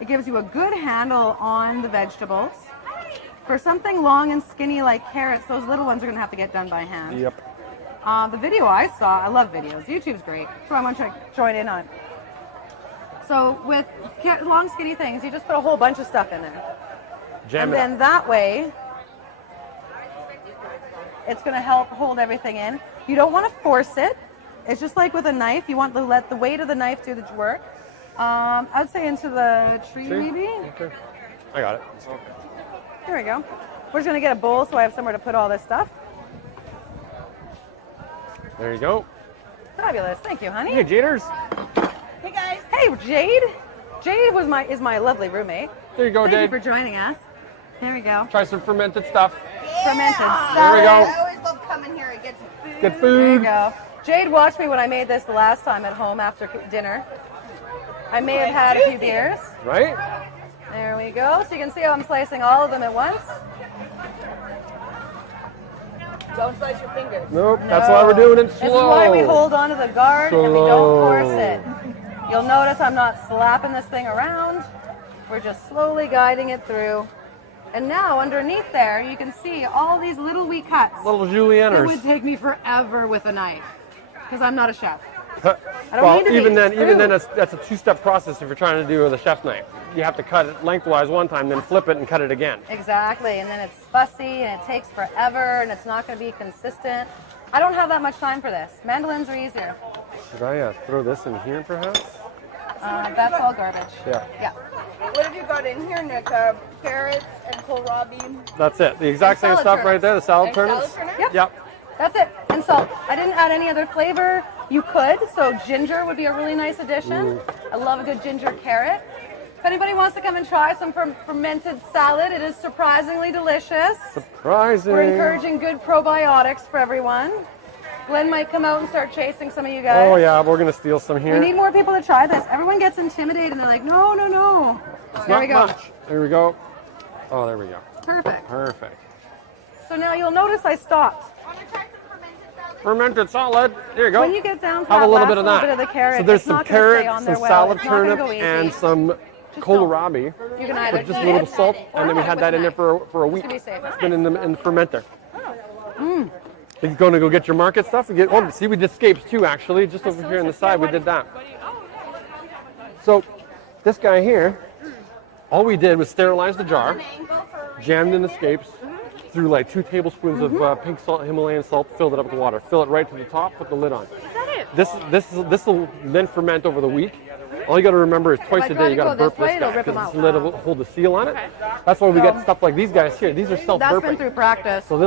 It gives you a good handle on the vegetables. For something long and skinny like carrots, those little ones are going to have to get done by hand. Yep. The video I saw, I love videos. YouTube's great, so I want to join in on. So with long skinny things, you just put a whole bunch of stuff in there. Jam And it then up. that way, it's going to help hold everything in. You don't want to force it. It's just like with a knife. You want to let the weight of the knife do the work. I'd say into the tree, maybe. Okay. I got it. Here we go. We're just going to get a bowl so I have somewhere to put all this stuff. There you go. Fabulous. Thank you, honey. Hey, Jaders. Hey guys. Hey, Jade. Jade is my lovely roommate. There you go, Thank you Dave. for joining us. Here we go. Try some fermented stuff. Fermented There we go. I always love coming here and get some food. Good There you food. go. Jade watched me when I made this the last time at home after dinner. I may have had a few beers. Right? There we go. So you can see how I'm slicing all of them at once. Don't slice your fingers. Nope. That's why we're doing it slow. This is why we hold on to the guard and we don't Slow. force it. You'll notice I'm not slapping this thing around. We're just slowly guiding it through. And now underneath there, you can see all these little wee cuts. Little It julienners. would take me forever with a knife because I'm not a chef. Well, don't need to be. even then, Food. that's a two-step process if you're trying to do it with a chef knife. You have to cut it lengthwise one time, then flip it and cut it again. Exactly, and then it's fussy and it takes forever and it's not going to be consistent. I don't have that much time for this. Mandolins are easier. Should I throw this in here, perhaps? That's all garbage. Yeah. Yeah. What have you got in here, Nick? Carrots and kohlrabi. That's it. The exact same salad stuff turnips. right there, the salad And turnips. salad turnips? Yep. Yep. That's it. And salt. I didn't add any other flavor. You could, so ginger would be a really nice addition. I love a good ginger carrot. If anybody wants to come and try some fermented salad, it is surprisingly delicious. Surprising. We're encouraging good probiotics for everyone. Glenn might come out and start chasing some of you guys. Oh yeah, we're gonna steal some We here. need more people to try this. Everyone gets intimidated and they're like, no, no, no. There Not we go. much. There we go. Oh, there we go. Perfect. Perfect. So now you'll notice I stopped. Fermented salad. There you go. When you get down to Have that a little last bit of that. bit of the carrot, so there's it's some not gonna stay carrots, on there some well. salad It's not gonna turnip, go easy. and some kohlrabi. You can either With just a eat little it bit of salt, or and then we have had it that with in there a knife. for a week. To be safe. It's been in the fermenter. You're going to go get your market stuff? Oh, see, we did scapes too, actually. Just over here on the side, we did that. So, this guy here, all we did was sterilize the jar, jammed in the scapes, threw like 2 tablespoons of pink salt, Himalayan salt, filled it up with water. Fill it right to the top, put the lid on. Is that it? This will then ferment over the week. All you got to remember is twice I a try day you to got to go burp this way, this it'll guy rip 'em because out. the lid will hold the seal on it. Okay. That's why we So- get stuff like these guys here. These are That's been self-burping. through practice. So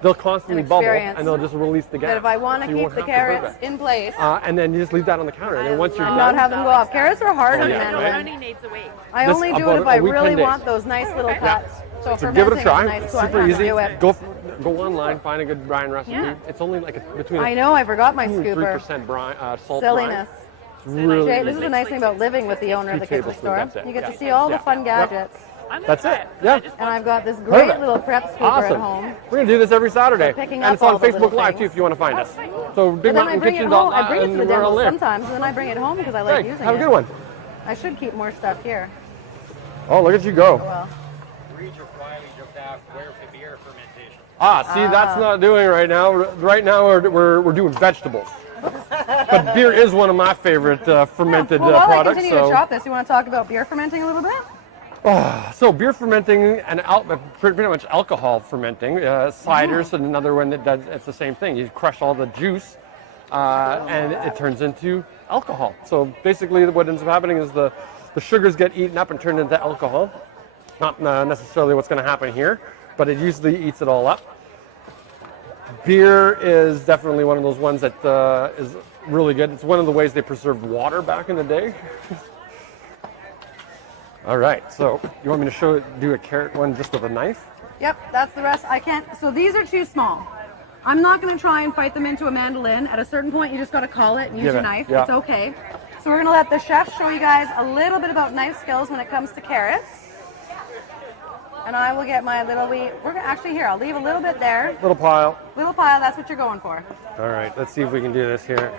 they'll constantly bubble experience. and they'll just release the gas. But if I want to So you keep won't the have to burp carrots it. in place And then you just leave that on the counter. And then once you're and done, not have them go off. Carrots are hard on yeah, mandolin. right? needs a week. I This only do about it if a I week, 10 really days. want those nice little cuts. So So give it a fermenting is try. nice to Super easy. do it. Go online, find a good brine recipe. Yeah. It's only like between I know, I forgot my 2 and scooper. 3% brine, salt Silliness. brine. It's really Jay, this is easy. the nice thing about living with the owner of the Two kitchen store. tablespoons, that's it. You get to Yeah. see all Yeah. the fun Yep. gadgets. That's it. Yeah. And I've got this great Perfect. little prep scooper Awesome. at home. We're gonna do this every Saturday, picking and up it's on all the Facebook little Live too things. if you want to find us. So Big But then I Mountain bring it Kitchen. home. I bring it to the and we're demo on there. sometimes, and then I bring it home because I like Hey, using have a it. good one. I should keep more stuff here. Oh, look at you go. Well, Region of why we just have where for beer fermentation. See, that's not doing right now. Right now, we're doing vegetables. But beer is one of my favorite fermented well, while I products. continue to chop this, you want to talk about beer fermenting a little bit? So beer fermenting and pretty much alcohol fermenting. Cider's another one that does. It's the same thing. You crush all the juice, and it turns into alcohol. So basically, what ends up happening is the sugars get eaten up and turned into alcohol. Not necessarily what's going to happen here, but it usually eats it all up. Beer is definitely one of those ones that is really good. It's one of the ways they preserved water back in the day. All right, so you want me to do a carrot one just with a knife? Yep, that's the rest. I can't. So these are too small. I'm not going to try and fight them into a mandolin. At a certain point, you just got to call it and use Give your it, knife. yeah. It's okay. So we're going to let the chef show you guys a little bit about knife skills when it comes to carrots. And I will get my little wee. Actually here. I'll leave a little bit there. Little pile. Little pile. That's what you're going for. All right, let's see if we can do this here.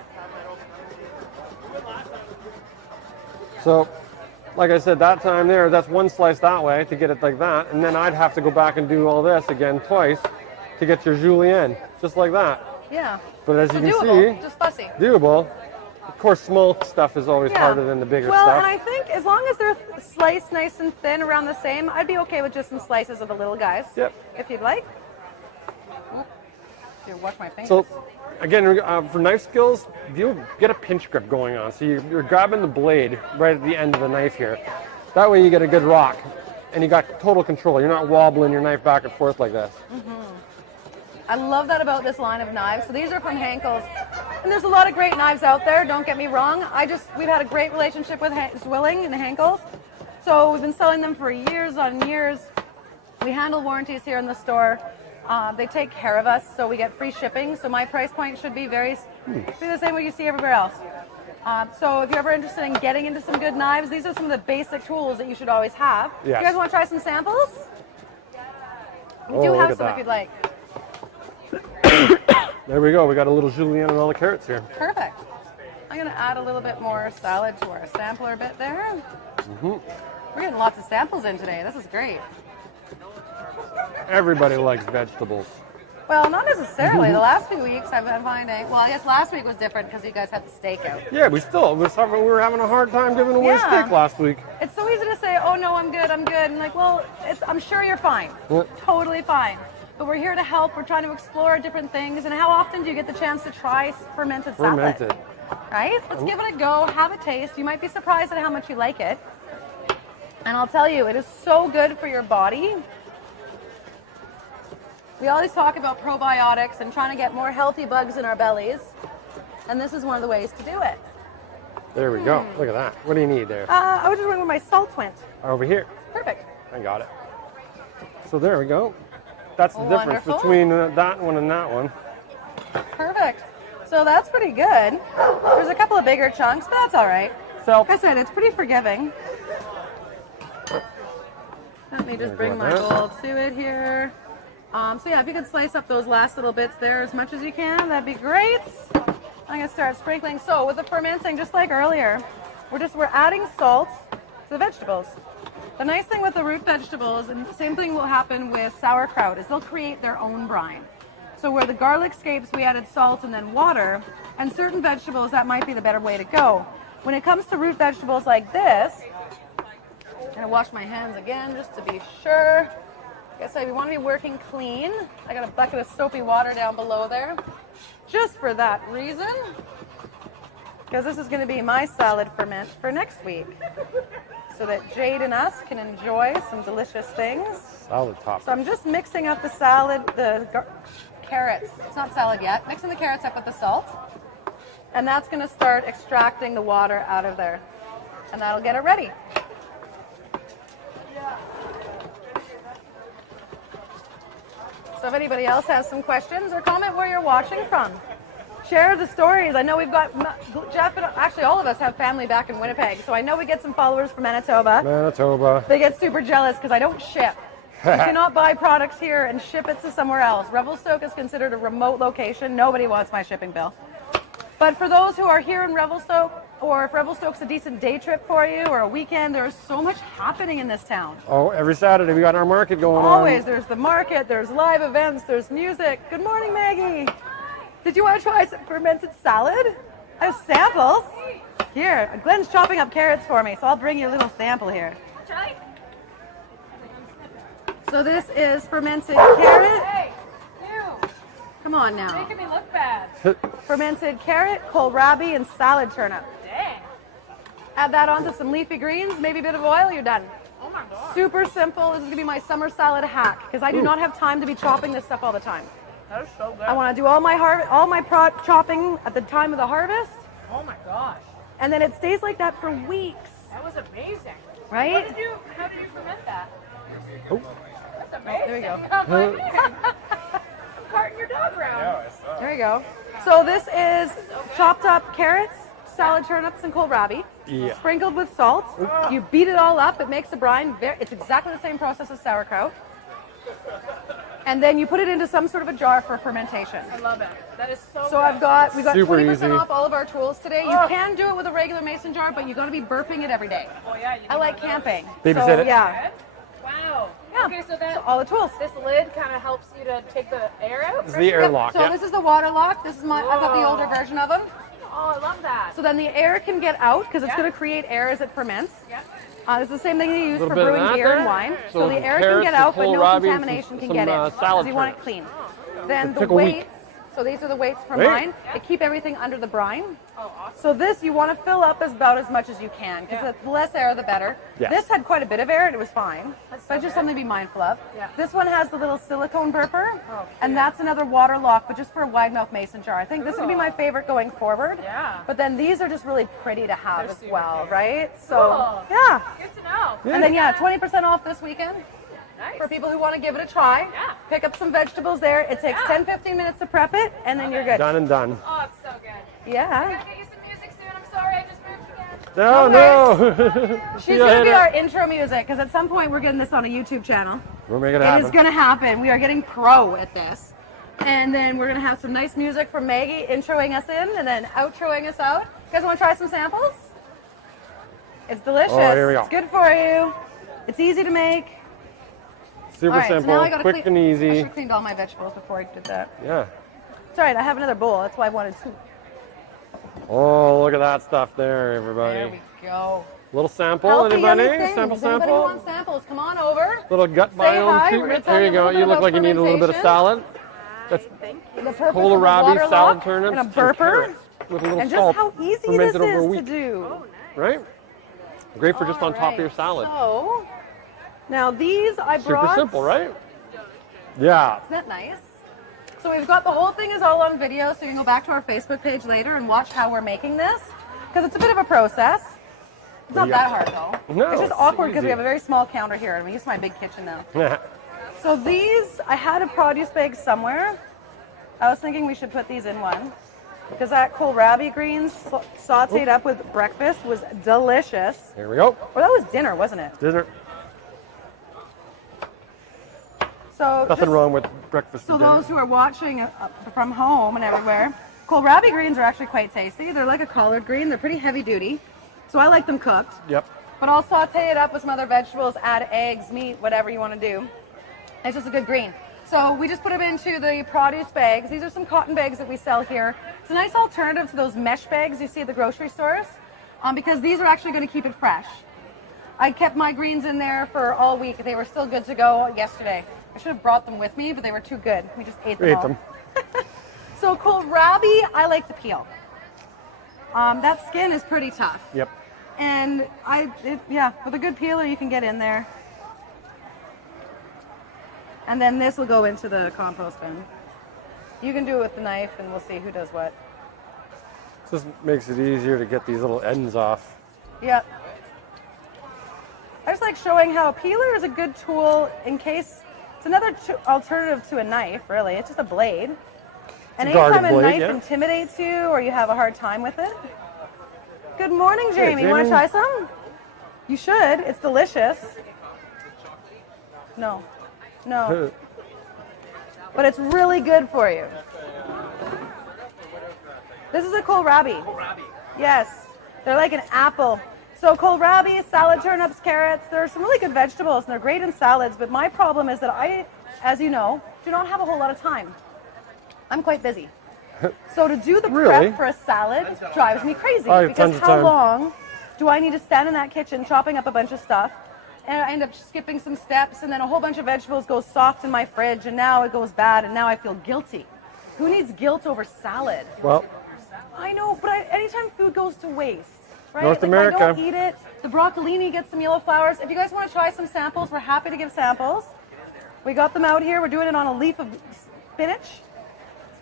So, like I said, that time there, that's one slice that way to get it like that, and then I'd have to go back and do all this again twice to get your julienne, just like that. Yeah. But as So you can doable. see, Just fussy. doable. Of course, small stuff is always Yeah. harder than the bigger well, stuff. and I think as long as they're sliced nice and thin around the same, I'd be okay with just some slices of the little guys. Yep. If you'd like. Here, watch my fingers. So, again, for knife skills, you get a pinch grip going on. So you're grabbing the blade right at the end of the knife here. That way you get a good rock, and you got total control. You're not wobbling your knife back and forth like this. I love that about this line of knives. So these are from Henkel's. And there's a lot of great knives out there, don't get me wrong. We've had a great relationship with Zwilling and the Henkel's. So we've been selling them for years on years. We handle warranties here in the store. They take care of us, so we get free shipping. So my price point should be be the same way you see everywhere else. So if you're ever interested in getting into some good knives, these are some of the basic tools that you should always have. Yes. You guys want to try some samples? We Oh, do look have at some that. if you'd like. There we go. We got a little julienne and all the carrots here. Perfect. I'm going to add a little bit more salad to our sampler bit there. We're getting lots of samples in today. This is great. Everybody likes vegetables. Well, not necessarily. The last few weeks I've been finding, well, I guess last week was different because you guys had the steak out. Yeah, we were having a hard time giving away Yeah. steak last week. It's so easy to say, oh no, I'm good. And like, well, I'm sure you're fine. Yeah. Totally fine. But we're here to help. We're trying to explore different things. And how often do you get the chance to try fermented salad? Fermented. Right? Let's give it a go. Have a taste. You might be surprised at how much you like it. And I'll tell you, it is so good for your body. We always talk about probiotics and trying to get more healthy bugs in our bellies. And this is one of the ways to do it. There we go. Look at that. What do you need there? I was just wondering where my salt went. Over here. Perfect. I got it. So there we go. That's the difference Wonderful. between that one and that one. Perfect. So that's pretty good. There's a couple of bigger chunks, but that's all right. So Like I said, it's pretty forgiving. Let me just bring my bowl to it here. So yeah, if you could slice up those last little bits there as much as you can, that'd be great. I'm gonna start sprinkling. So with the fermenting, just like earlier, we're adding salt to the vegetables. The nice thing with the root vegetables, and the same thing will happen with sauerkraut, is they'll create their own brine. So where the garlic scapes, we added salt and then water, and certain vegetables, that might be the better way to go. When it comes to root vegetables like this, I'm gonna wash my hands again just to be sure. Guess we want to be working clean. I got a bucket of soapy water down below there, just for that reason. because this is going to be my salad ferment for next week, so that Jade and us can enjoy some delicious things. Salad top. So I'm just mixing up the salad, carrots. It's not salad yet. Mixing the carrots up with the salt. And that's going to start extracting the water out of there. And that'll get it ready. So if anybody else has some questions or comment where you're watching from, share the stories. I know we've got, Jeff and actually all of us have family back in Winnipeg. So I know we get some followers from Manitoba. Manitoba. They get super jealous because I don't ship. You cannot buy products here and ship it to somewhere else. Revelstoke is considered a remote location. Nobody wants my shipping bill. But for those who are here in Revelstoke, or if Revelstoke's a decent day trip for you or a weekend, there's so much happening in this town. Oh, every Saturday we got our market going on. Always. There's the market, there's live events, there's music. Good morning, Maggie. Did you want to try some fermented salad? I have samples. Here, Glenn's chopping up carrots for me, so I'll bring you a little sample here. So this is fermented carrot. Hey, you. Come on now. Making me look bad. Fermented carrot, kohlrabi, and salad turnip. Dang. Add that onto some leafy greens, maybe a bit of oil, you're done. Oh my god. Super simple. This is going to be my summer salad hack because I do not have time to be chopping this stuff all the time. That is so good. I want to do all my chopping at the time of the harvest, Oh my gosh. and then it stays like that for weeks, That was amazing. right? How did you ferment that? Oh. That's amazing. There we go. I'm like, I'm carting your dog around. There you go. So this is chopped up carrots, salad turnips, and kohlrabi, Yeah. sprinkled with salt. You beat it all up. It makes the brine. It's exactly the same process as sauerkraut. And then you put it into some sort of a jar for fermentation. I love it. That is so So we got Super 20% easy. off all of our tools today. You can do it with a regular mason jar, but you got to be burping it every day. Oh yeah. You I like camping. Babysit so, it. Yeah. Wow. Yeah. Okay, so that All the tools. this lid kind of helps you to take the air out. This is the airlock. So Yeah. this is the water lock. This is I've got the older version of them. Oh, I love that. So then the air can get out because it's Yeah. going to create air as it ferments. Yep. It's the same thing you use Little for bit of brewing that beer and there. wine. So So the the air can carrots, get the out, but no kohlrabi, contamination some- can some, get in. salad So you want it turnips. clean. Then the took a week. weights. So these are the weights for Right. mine. They keep everything under the brine. Oh, awesome. So this you want to fill up about as much as you can because the less air the better. Yes. This had quite a bit of air and it was fine. That's But so just good. something to be mindful of. Yeah. This one has the little silicone burper. Oh, and cute. that's another water lock, but just for a wide mouth mason jar. I think this would be my favorite going forward. Yeah. But then these are just really pretty to have They're as super well, cute. right? So Cool. yeah. Good to know. And then 20% off this weekend. Nice. For people who want to give it a try. Yeah. Pick up some vegetables there. It takes 10-15 minutes to prep it, and then you're good. Done and done. Oh, it's so good. Yeah. I gotta get you some music soon. I'm sorry, I just moved again. No. She's going to be our intro music, because at some point we're getting this on a YouTube channel. We'll make it It is happen. going to happen. We are getting pro at this. And then we're going to have some nice music from Maggie introing us in, and then outroing us out. You guys want to try some samples? It's delicious. Oh, here we go. It's good for you. It's easy to make. Super All right, simple, so now I gotta quick clean, and I easy. should have cleaned all my vegetables before I did that. Yeah. It's all right. I have another bowl. That's why I wanted two. Oh, look at that stuff there, There everybody. we go. Little sample, Healthy, anybody? yummy things. Sample, Anybody sample. want samples? Come on over. Little gut Say biome hi. We're gonna treatment. tell There you you a go. little You bit look about like you need a little bit of fermentation. salad. Thank you. The purpose of the water Kohlrabi, salad lock turnips, and a burper. carrots with a little And just salt. how easy this fermented over a is to week, do. right? Great for just on top of your Alright, salad. So, now these I Super brought. simple, right? Yeah. Isn't that nice? So we've got the whole thing is all on video, so you can go back to our Facebook page later and watch how we're making this. Because it's a bit of a process. It's not Yeah. that hard though. No, it's just it's awkward because we easy. have a very small counter here and we use my big kitchen now. Yeah. So these, I had a produce bag somewhere. I was thinking we should put these in one. Because that kohlrabi greens sauteed up with breakfast was delicious. Here we go. Well, that was dinner, wasn't it? Dinner. So Nothing just- wrong with breakfast So today. those who are watching from home and everywhere, kohlrabi greens are actually quite tasty. They're like a collard green. They're pretty heavy duty. So I like them cooked. Yep. But I'll saute it up with some other vegetables, add eggs, meat, whatever you want to do. It's just a good green. So we just put them into the produce bags. These are some cotton bags that we sell here. It's a nice alternative to those mesh bags you see at the grocery stores because these are actually going to keep it fresh. I kept my greens in there for all week. They were still good to go yesterday. I should have brought them with me, but they were too good. We just ate them We ate all. them. So kohlrabi, I like to peel. That skin is pretty tough. Yep. And yeah, with a good peeler, you can get in there. And then this will go into the compost bin. You can do it with the knife, and we'll see who does what. Just makes it easier to get these little ends off. Yep. I just like showing how a peeler is a good tool in case it's another alternative to a knife, really. It's just a blade. And a guarded anytime a blade, knife intimidates you or you have a hard time with it. Good morning, Jamie. Hey, You want to Jamie. try some? You should. It's delicious. No. No. But it's really good for you. This is a kohlrabi. Yes. They're like an apple. So kohlrabi, salad turnips, carrots, they're some really good vegetables and they're great in salads, but my problem is that I, as you know, do not have a whole lot of time. I'm quite busy. So to do the Really? prep for a salad drives me crazy I have because tons of how time. long do I need to stand in that kitchen chopping up a bunch of stuff and I end up skipping some steps and then a whole bunch of vegetables go soft in my fridge and now it goes bad and now I feel guilty. Who needs guilt over salad? Well, I know, but anytime food goes to waste, right? North Like, America. I don't eat it. The broccolini gets some yellow flowers. If you guys want to try some samples, we're happy to give samples. We got them out here. We're doing it on a leaf of spinach.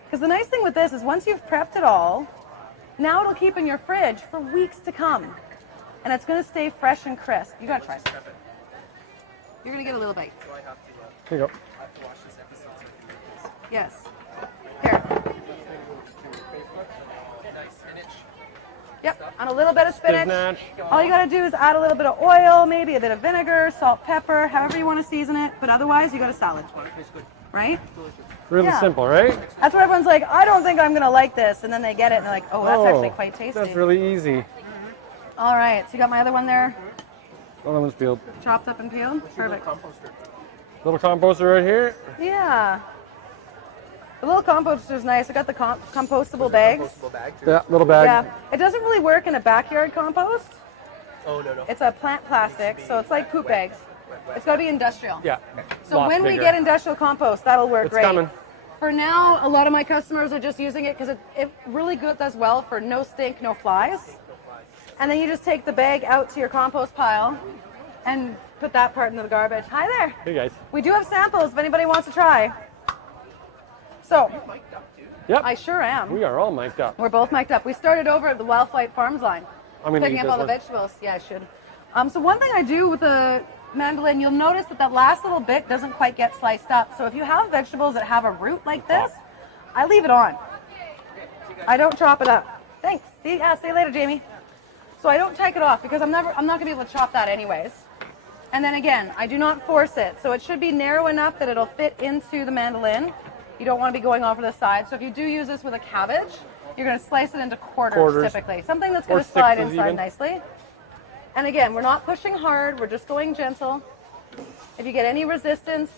Because the nice thing with this is once you've prepped it all, now it'll keep in your fridge for weeks to come. And it's going to stay fresh and crisp. You got to try some. You're going to get a little bite. here you go. Yes. Here. Yep, and a little bit of spinach. Spinach. All you gotta do is add a little bit of oil, maybe a bit of vinegar, salt, pepper, however you want to season it. But otherwise, you got a salad, right? Really Yeah. simple, right? That's what everyone's like. I don't think I'm gonna like this, and then they get it and they're like, oh, that's actually quite tasty. That's really easy. All right, so you got my other one there, Other one's peeled. chopped up and peeled. Perfect. Little composter right here. Yeah. The little composter is nice. I got the compostable bags. Yeah, little bag. Yeah, it doesn't really work in a backyard compost. Oh, no. It's a plant plastic, so it's like poop bags. It's got to be industrial. Yeah. So Lot when we bigger. get industrial compost, that'll work It's great. coming. For now, a lot of my customers are just using it because it really good does well for no stink, no flies. And then you just take the bag out to your compost pile and put that part into the garbage. Hi there. Hey guys. We do have samples if anybody wants to try. So, Yep. I sure am. We are all mic'd up. We're both mic'd up. We started over at the Wildflight Farms line. I'm gonna Picking eat up all the this vegetables. Yeah, I should. So one thing I do with the mandolin, you'll notice that last little bit doesn't quite get sliced up. So if you have vegetables that have a root like this, I leave it on. I don't chop it up. Thanks. See you later, Jamie. So I don't take it off because I'm not gonna be able to chop that anyways. And then again, I do not force it. So it should be narrow enough that it'll fit into the mandolin. You don't want to be going over the side. So if you do use this with a cabbage, you're going to slice it into quarters typically. Something that's going Or to slide sixes inside even. nicely. And again, we're not pushing hard. We're just going gentle. If you get any resistance,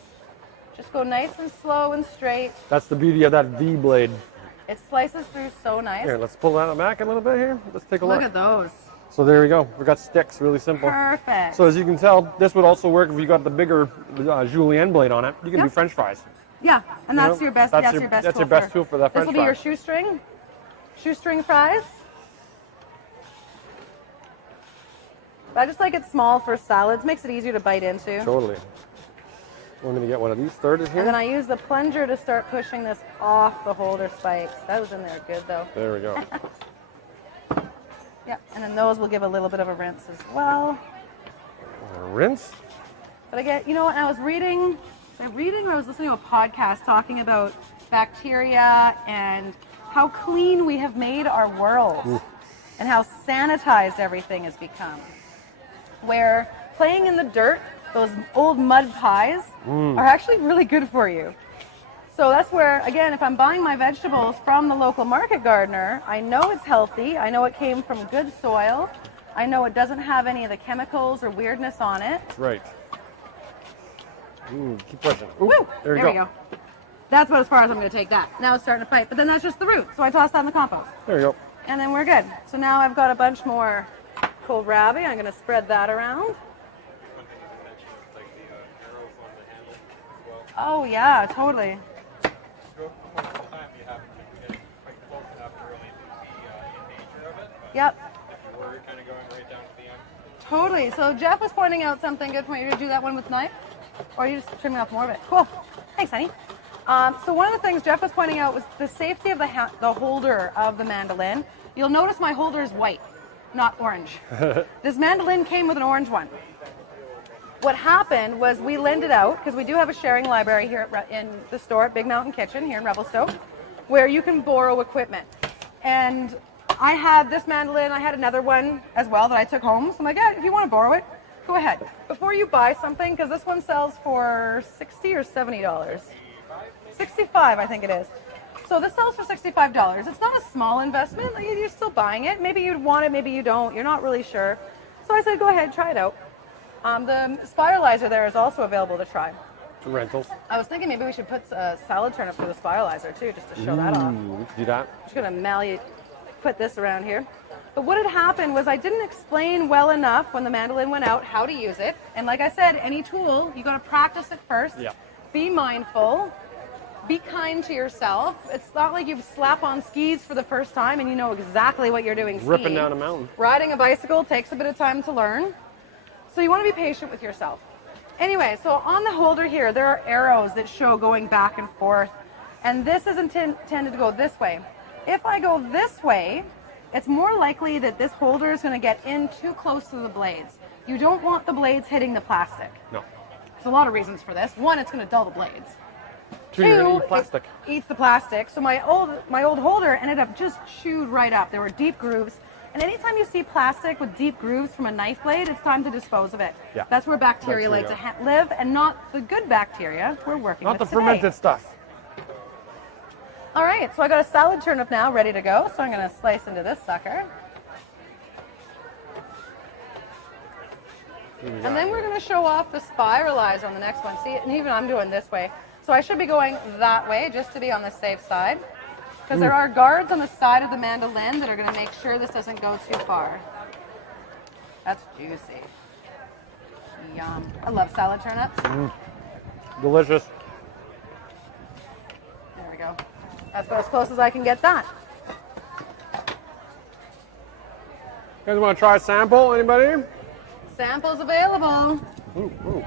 just go nice and slow and straight. That's the beauty of that V blade. It slices through so nice. Here, let's pull that back a little bit here. Let's take a look. Look at those. So there we go. We got sticks, really simple. Perfect. So as you can tell, this would also work if you got the bigger julienne blade on it. You can Yeah. do French fries. Yeah, and You that's know, your best. that's That's your- your best. that's tool your best tool for that This French will be your fry. shoestring fries. I just like it small for salads. Makes it easier to bite into. Totally. I'm going to get one of these started here. And then I use the plunger to start pushing this off the holder spikes. That was in there good though. There we go. Yeah, and then those will give a little bit of a rinse as well. Rinse. But again, you know what? I was reading or I was listening to a podcast talking about bacteria and how clean we have made our world and how sanitized everything has become. Where playing in the dirt, those old mud pies are actually really good for you. So that's where, again, if I'm buying my vegetables from the local market gardener, I know it's healthy. I know it came from good soil. I know it doesn't have any of the chemicals or weirdness on it. Right. Ooh, keep pushing. Ooh, Woo! there we go. That's about as far as I'm going to take that. Now it's starting to fight. But then that's just the root. So I toss that in the compost. There we go. And then we're good. So now I've got a bunch more kohlrabi. I'm going to spread that around. Oh, yeah, totally. Yep. We're kind of going right down to the end. Totally. So Jeff was pointing out something good for you to do that one with knife, or are you just trimming off more of it? Cool. Thanks, honey. So one of the things Jeff was pointing out was the safety of the holder of the mandolin. You'll notice my holder is white, not orange. This mandolin came with an orange one. What happened was we lent it out, because we do have a sharing library here in the store at Big Mountain Kitchen here in Revelstoke, where you can borrow equipment. And I had this mandolin, I had another one as well that I took home. So I'm like, yeah, if you want to borrow it, go ahead. Before you buy something, because this one sells for $60 or $70. 65, I think it is. So this sells for $65. It's not a small investment. Like, you're still buying it. Maybe you'd want it, maybe you don't. You're not really sure. So I said, go ahead, try it out. The spiralizer there is also available to try. Rentals. I was thinking maybe we should put a salad turnip for the spiralizer too, just to show that off. We could do that. I'm just gonna put this around here. But what had happened was I didn't explain well enough when the mandolin went out how to use it. And like I said, any tool, you gotta practice it first. Yeah. Be mindful. Be kind to yourself. It's not like you slap on skis for the first time and you know exactly what you're doing skiing. Ripping down a mountain. Riding a bicycle takes a bit of time to learn. So you want to be patient with yourself. Anyway, so on the holder here, there are arrows that show going back and forth. And this is intended to go this way. If I go this way, it's more likely that this holder is going to get in too close to the blades. You don't want the blades hitting the plastic. No. There's a lot of reasons for this. One, it's going to dull the blades. Two, you're gonna eat plastic. It eats the plastic. So my old holder ended up just chewed right up. There were deep grooves. And anytime you see plastic with deep grooves from a knife blade, it's time to dispose of it. Yeah. That's where bacteria like to live, and not the good bacteria we're working with Not the today. fermented stuff. All right, so I got a salad turnip now ready to go. So I'm going to slice into this sucker. And then we're going to show off the spiralizer on the next one. See, and even I'm doing this way. So I should be going that way just to be on the safe side. Because there are guards on the side of the mandolin that are going to make sure this doesn't go too far. That's juicy. Yum. I love salad turnips. Delicious. There we go. That's about as close as I can get that. You guys want to try a sample? Anybody? Samples available. Ooh.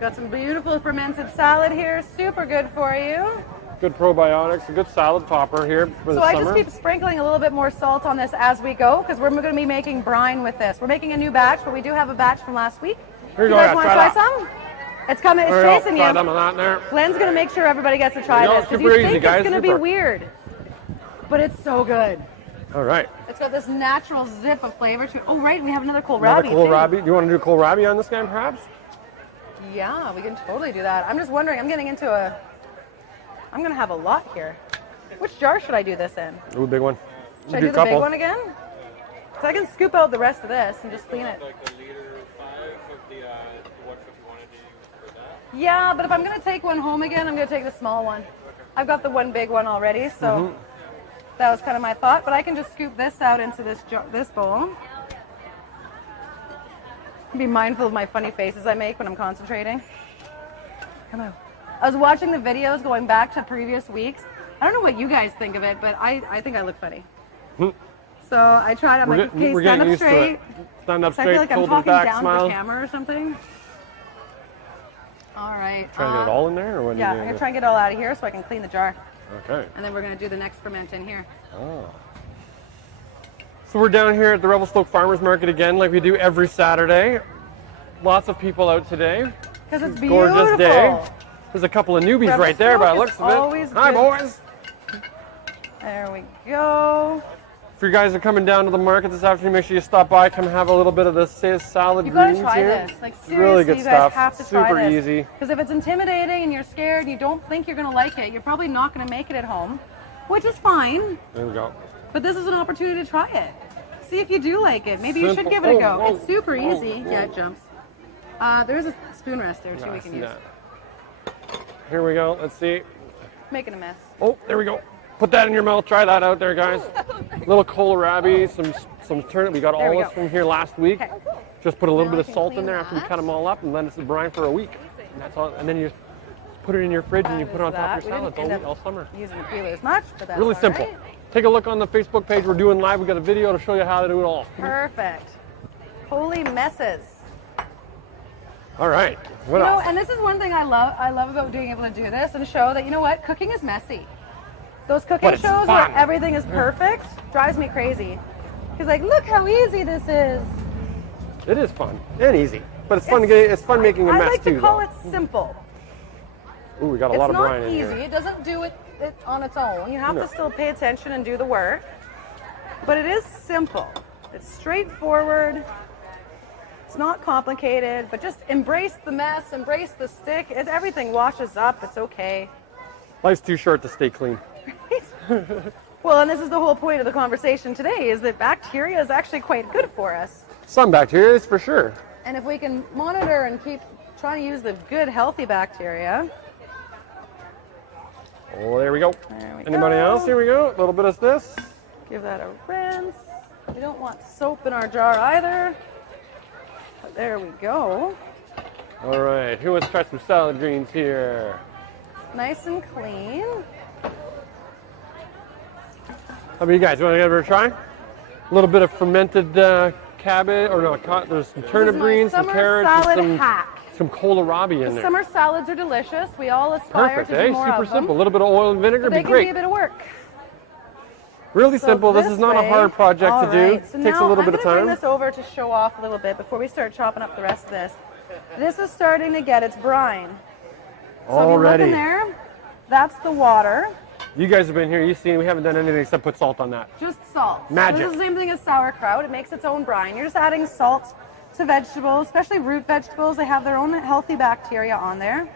Got some beautiful fermented salad here. Super good for you. Good probiotics, a good salad topper here for the So I summer. just keep sprinkling a little bit more salt on this as we go, because we're going to be making brine with this. We're making a new batch, but we do have a batch from last week. Here you You go, guys yeah, want to try try that. some? It's coming. It's There you go, chasing try you. some of that in there. Glenn's going to make sure everybody gets to try There you go, this, because super you easy, think guys, it's going to be super. weird, but it's so good. All right. It's got this natural zip of flavor to it. Oh, right, we have another kohlrabi. Another kohlrabi. too. Do you want to do kohlrabi on this guy, perhaps? Yeah, we can totally do that. I'm just wondering, I'm going to have a lot here. Which jar should I do this in? Ooh, big one. Should I Do do a the couple. big one again? So I can scoop out the rest of this and just clean it. Like the liter 5 of the 151 a day for that. Yeah, but if I'm going to take one home again, I'm going to take the small one. I've got the one big one already, so that was kind of my thought. But I can just scoop this out into this bowl. Be mindful of my funny faces I make when I'm concentrating. Hello. I was watching the videos going back to previous weeks. I don't know what you guys think of it, but I think I look funny. So I tried. I'm like, okay, we're stand getting up used to straight. it. Stand up So I feel straight, like I'm shoulders talking back, down to smile. the camera or something. All right. Trying to get it all in there, or what? Yeah, I'm gonna try and get it all out of here so I can clean the jar, Okay. and then we're gonna do the next ferment in here. Oh. So we're down here at the Revelstoke Farmers Market again, like we do every Saturday. Lots of people out today. Because it's beautiful. Gorgeous day. There's a couple of newbies right there by the looks Revelstoke is of always it. Hi, good. boys. There we go. If you guys are coming down to the market this afternoon, make sure you stop by, come have a little bit of this salad You gotta greens try here. this. Like seriously, really good you stuff. guys have to Super try this. easy. Because if it's intimidating and you're scared and you don't think you're gonna like it, you're probably not gonna make it at home, which is fine. There we go. But this is an opportunity to try it. See if you do like it. Maybe you should Simple. give it a go. Whoa, It's super whoa, easy. whoa. Yeah, it jumps. There is a spoon rest there too Yeah, we I can see use. that. Here we go. Let's see. Making a mess. Oh, there we go. Put that in your mouth. Try that out there, guys. Little kohlrabi, some turnip. We got There we olives go. from here last week. Okay. Just put a little Now bit I of can salt in clean there after we that. cut them all up, and let it sit brine for a week. And that's all. And then you put it in your fridge and you put it on top of your We salads didn't end all up summer. using the peeler as much, but that's Really all simple. right. take a look on the Facebook page. We're doing live. We got a video to show you how to do it all. Perfect. Holy messes. All right. What You know, else? and this is one thing I love about being able to do this and show that, you know what, cooking is messy. Those cooking But it's shows fun. where everything is perfect drives me crazy. Because like, look how easy this is. It is fun and easy, but it's fun. It's fun making a I mess like too. to call though. it simple. Ooh, we got a It's lot of not brine in easy. here. It doesn't do it on its own. You have No. to still pay attention and do the work. But it is simple. It's straightforward. It's not complicated, but just embrace the mess, embrace the stick. Everything washes up. It's okay. Life's too short to stay clean. Well, and this is the whole point of the conversation today, is that bacteria is actually quite good for us. Some bacteria is for sure. And if we can monitor and keep trying to use the good, healthy bacteria. Oh, there we go. There we Anybody go. else? Here we go. A little bit of this. Give that a rinse. We don't want soap in our jar either. But there we go. All right. Who wants to try some salad greens here? Nice and clean. How about you guys? You want to give it a try? A little bit of fermented cabbage, or no, there's some turnip my greens, some summer carrots, salad and hack. some kohlrabi in there. Summer salads are delicious. We all aspire Perfect, to do eh? more Super of simple. A them. little bit of oil and vinegar But would they be can great. be a bit of work. Really So simple. This is not a way- hard project all to do. right, so Takes a now little bit I'm of gonna time. bring this over to show off a little bit before we start chopping up the rest of this. This is starting to get its brine. So if you look Already. in there, that's the water. You guys have been here. You've seen we haven't done anything except put salt on that. Just salt. Magic. This is the same thing as sauerkraut. It makes its own brine. You're just adding salt to vegetables, especially root vegetables. They have their own healthy bacteria on there.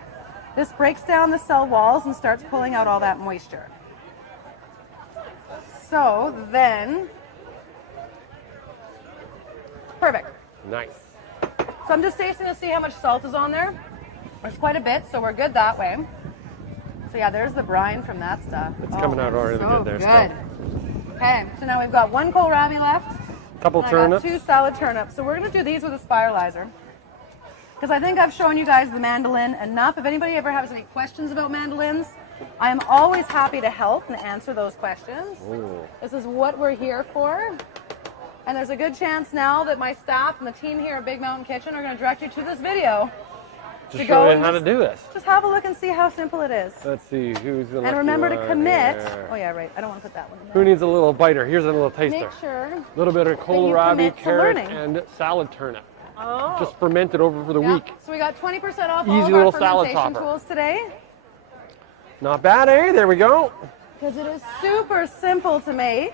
This breaks down the cell walls and starts pulling out all that moisture. So then, perfect. Nice. So I'm just tasting to see how much salt is on there. There's quite a bit, so we're good that way. So yeah, there's the brine from that stuff. It's coming out already so good there, Good. Okay, so now we've got one kohlrabi left. Couple And I got turnips. 2 salad turnips. So we're going to do these with a spiralizer. Because I think I've shown you guys the mandolin enough. If anybody ever has any questions about mandolins, I am always happy to help and answer those questions. Ooh. This is what we're here for. And there's a good chance now that my staff and the team here at Big Mountain Kitchen are going to direct you to this video. Just to show go you and how to do this. Just have a look and see how simple it is. Let's see who's the And lucky remember to one commit. here. Oh yeah, right. I don't want to put that one in Who there. needs a little biter? Here's a little taster. Make sure. A little bit of you kohlrabi, commit to carrot, learning. and salad turnip. Oh. Just fermented over for the Yeah. week. So we got 20% off Easy all of little our salad fermentation topper. tools today. Not bad, eh? There we go. Because it is super simple to make.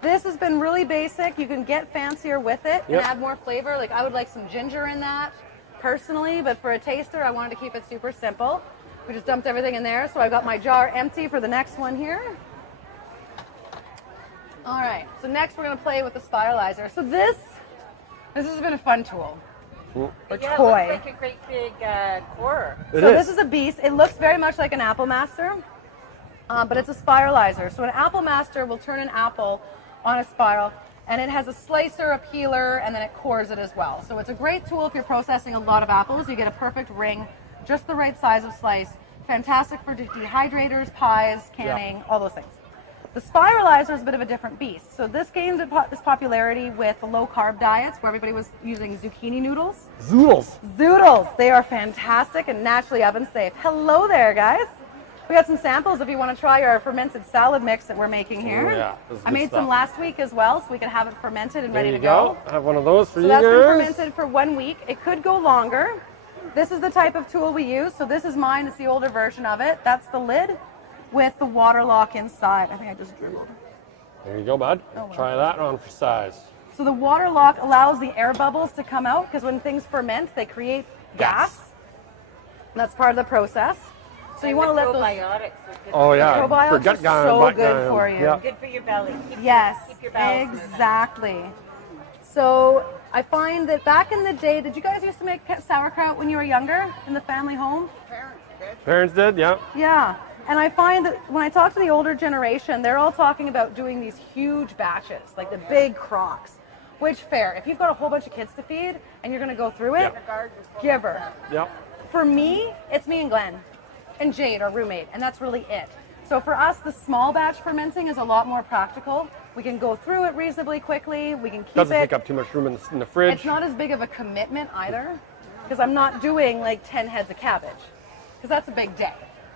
This has been really basic. You can get fancier with it and Yep. add more flavor. Like I would like some ginger in that personally, but for a taster, I wanted to keep it super simple. We just dumped everything in there. So I got my jar empty for the next one here. All right, so next we're gonna play with the spiralizer. So this has been a fun tool. Or Yeah, toy. it looks like a great big core. It So is. this is a beast. It looks very much like an apple master, but it's a spiralizer. So an apple master will turn an apple on a spiral, and it has a slicer, a peeler, and then it cores it as well. So it's a great tool if you're processing a lot of apples. You get a perfect ring, just the right size of slice. Fantastic for dehydrators, pies, canning, all those things. The spiralizer is a bit of a different beast. So this gained this popularity with the low-carb diets where everybody was using zucchini noodles. Zoodles. Zoodles, they are fantastic and naturally oven safe. Hello there, guys. We got some samples if you want to try our fermented salad mix that we're making here. Oh, yeah, this is I good made some stuff. last week as well, so we can have it fermented and There ready you to go. I have one of those for So you that's been guys. fermented for 1 week. It could go longer. This is the type of tool we use. So this is mine. It's the older version of it. That's the lid with the water lock inside. I think I just dribbled. There you go, bud. Oh, well. Try that on for size. So the water lock allows the air bubbles to come out because when things ferment, they create gas. That's part of the process. So you want to let those. probiotics are good. Oh yeah, Probiotics for are gut so gut good for you. Yeah. Good for your belly. Yes, Keep your bowels moving. exactly. So I find that back in the day, did you guys used to make sauerkraut when you were younger in the family home? Parents did, yeah. Yeah. And I find that when I talk to the older generation, they're all talking about doing these huge batches, like the big crocks. Which, fair. If you've got a whole bunch of kids to feed and you're going to go through it, give her. Yep. For me, it's me and Glenn and Jade, our roommate, and that's really it. So for us, the small batch fermenting is a lot more practical. We can go through it reasonably quickly. We can keep Doesn't it. take up too much room in the fridge. It's not as big of a commitment either, because I'm not doing like 10 heads of cabbage, because that's a big day.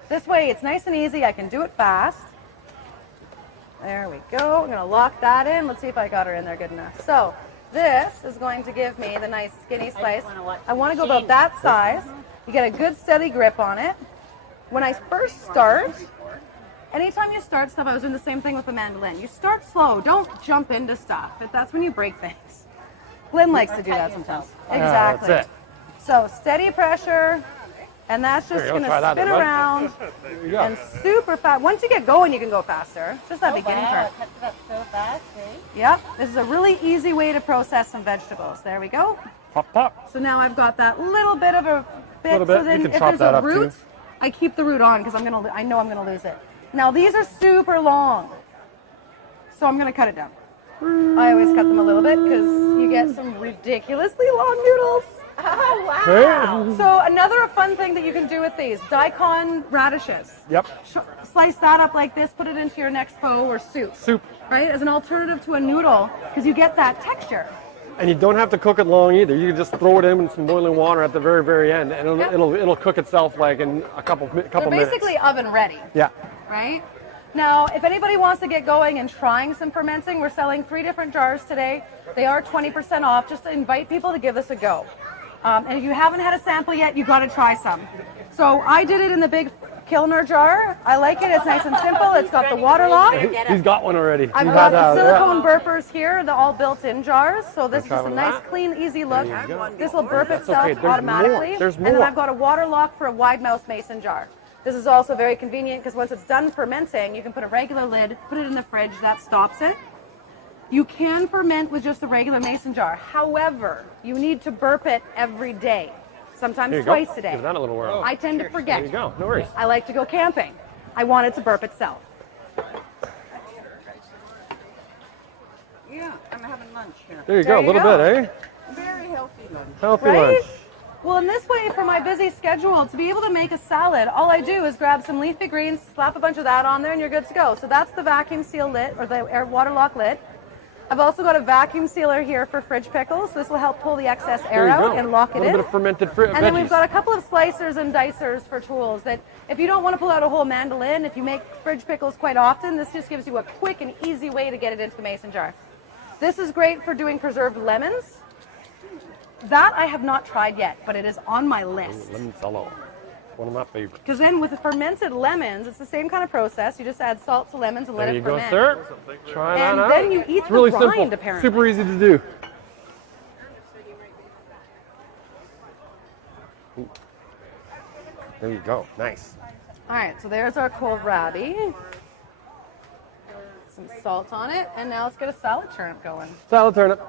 This way, it's nice and easy. I can do it fast. There we go. I'm going to lock that in. Let's see if I got her in there good enough. So this is going to give me the nice skinny slice. I want to go about that size. You get a good steady grip on it. When I first start, anytime you start stuff, I was doing the same thing with the mandolin. You start slow. Don't jump into stuff. That's when you break things. Glen likes to do that sometimes. Exactly. That's it. So steady pressure, and that's just There you going go, to try that spin then, bud. around There you go. and super fast. Once you get going, you can go faster. Just that beginning part. Cuts it up so fast, eh? Yep. This is a really easy way to process some vegetables. There we go. Pop, pop. So now I've got that little bit of a bit. Little bit. So then You can if chop there's that a up, root, too. I keep the root on because I know I'm gonna lose it. Now these are super long, so I'm gonna cut it down. I always cut them a little bit because you get some ridiculously long noodles. Oh, wow. Hey. So another fun thing that you can do with these, daikon radishes. Yep. Slice that up like this, put it into your next pho or soup. Soup. Right, as an alternative to a noodle, because you get that texture. And you don't have to cook it long either. You can just throw it in with some boiling water at the very, very end, and Yep. it'll cook itself like in a couple They're minutes. basically oven ready. Yeah. Right? Now, if anybody wants to get going and trying some fermenting, we're selling 3 different jars today. They are 20% off, just to invite people to give this a go. And if you haven't had a sample yet, you got to try some. So I did it in the big Kilner jar. I like it. It's nice and simple. It's got the water lock. He's got one already. I've He's got had the that, silicone burpers here. They're all built-in jars. So this is try just a one of nice, that? clean, easy look. There you go. This will burp That's itself okay. There's automatically. more. There's And then more. I've got a water lock for a wide mouth mason jar. This is also very convenient because once it's done fermenting, you can put a regular lid, put it in the fridge, that stops it. You can ferment with just a regular mason jar. However, you need to burp it every day, sometimes Here you twice go. a day. Give that a little whirl. I tend to forget. There you go. No worries. I like to go camping. I want it to burp itself. Yeah, I'm having lunch here. There you There go. A you little go. bit, eh? Very healthy lunch. Healthy Right? lunch. Well, in this way, for my busy schedule, to be able to make a salad, all I do is grab some leafy greens, slap a bunch of that on there, and you're good to go. So that's the vacuum seal lid, or the air water lock lid. I've also got a vacuum sealer here for fridge pickles. This will help pull the excess air There you out go. and lock it A little in. bit of fermented And then we've veggies. got a couple of slicers and dicers for tools that if you don't want to pull out a whole mandolin, if you make fridge pickles quite often, this just gives you a quick and easy way to get it into the mason jar. This is great for doing preserved lemons. That I have not tried yet, but it is on my list. Lemon salad. One of my favorites. Because then with the fermented lemons, it's the same kind of process. You just add salt to lemons and let There you it go, ferment. sir. Try And that out. then you eat It's really the rind, simple. apparently. Super easy to do. Ooh. There you go. Nice. All right, so there's our kohlrabi. Some salt on it, and now let's get a salad turnip going. Salad turnip.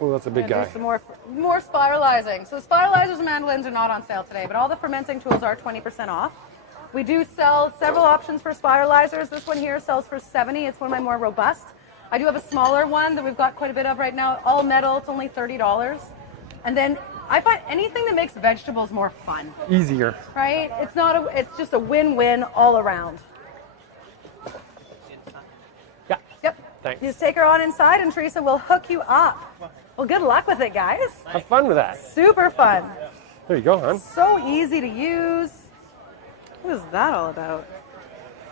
Oh, that's a big Gonna guy. do some more spiralizing. So spiralizers and mandolins are not on sale today, but all the fermenting tools are 20% off. We do sell several options for spiralizers. This one here sells for $70. It's one of my more robust. I do have a smaller one that we've got quite a bit of right now. All metal. It's only $30. And then I find anything that makes vegetables more fun, Easier. right? It's just a win-win all around. Yeah. Yep. Thanks. You just take her on inside, and Teresa will hook you up. Well, good luck with it, guys. Have fun with that. Super fun. There you go, hon. So easy to use. What is that all about?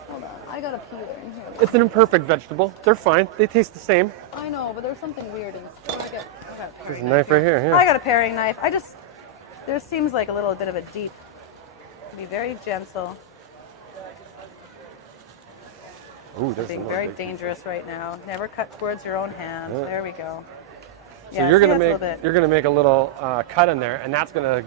Hold on, I got a peeler in here. It's an imperfect vegetable. They're fine. They taste the same. I know, but there's something weird in it. There's a knife right here. I Yeah. got a paring knife. There seems like a little bit of a deep. Be very gentle. Ooh, there's Being another very big- dangerous right now. Never cut towards your own hand. Yeah. There we go. So Yeah, you're see, gonna that's a make little bit. you're gonna make a little cut in there, and that's gonna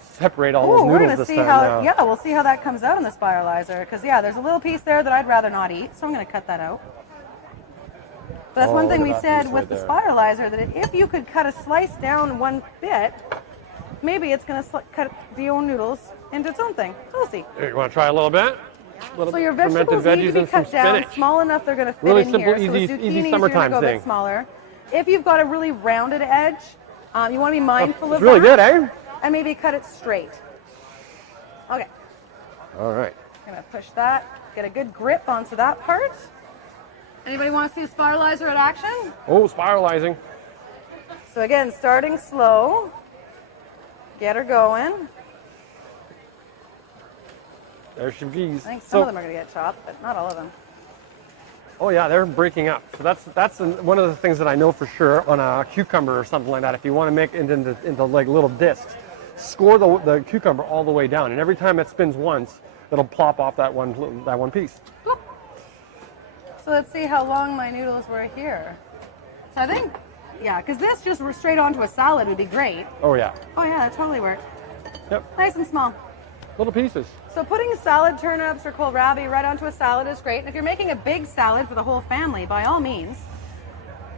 separate all Oh, those we're noodles gonna this see time how. now. Yeah, we'll see how that comes out in the spiralizer. Because yeah, there's a little piece there that I'd rather not eat, so I'm gonna cut that out. But that's one Oh, thing look we at that said piece with right the there. spiralizer, that if you could cut a slice down one bit, maybe it's gonna cut the own noodles into its own thing. So we'll see. Here, you want to try a little bit? So your fermented vegetables need veggies to be and some cut down spinach. small enough they're going to fit Really in simple, here. So easy- the easy zucchinis, summertime you're going to go a thing. bit smaller. If you've got a really rounded edge, you want to be mindful It's of really that. good, eh? And maybe cut it straight. Okay, All right. I'm going to push that. get a good grip onto that part. Anybody want to see a spiralizer in action? Oh, spiralizing. So again, starting slow. Get her going. There she goes. I think some of them are going to get chopped, but not all of them. Oh yeah, they're breaking up. So that's one of the things that I know for sure on a cucumber or something like that. If you want to make it into like little discs, score the cucumber all the way down, and every time it spins once, it'll plop off that one piece. Boop. So let's see how long my noodles were here. So I think, yeah, because this just straight onto a salad would be great. Oh yeah. Oh yeah, that totally worked. Yep. Nice and small. Little pieces. So putting salad turnips or kohlrabi right onto a salad is great. And if you're making a big salad for the whole family, by all means.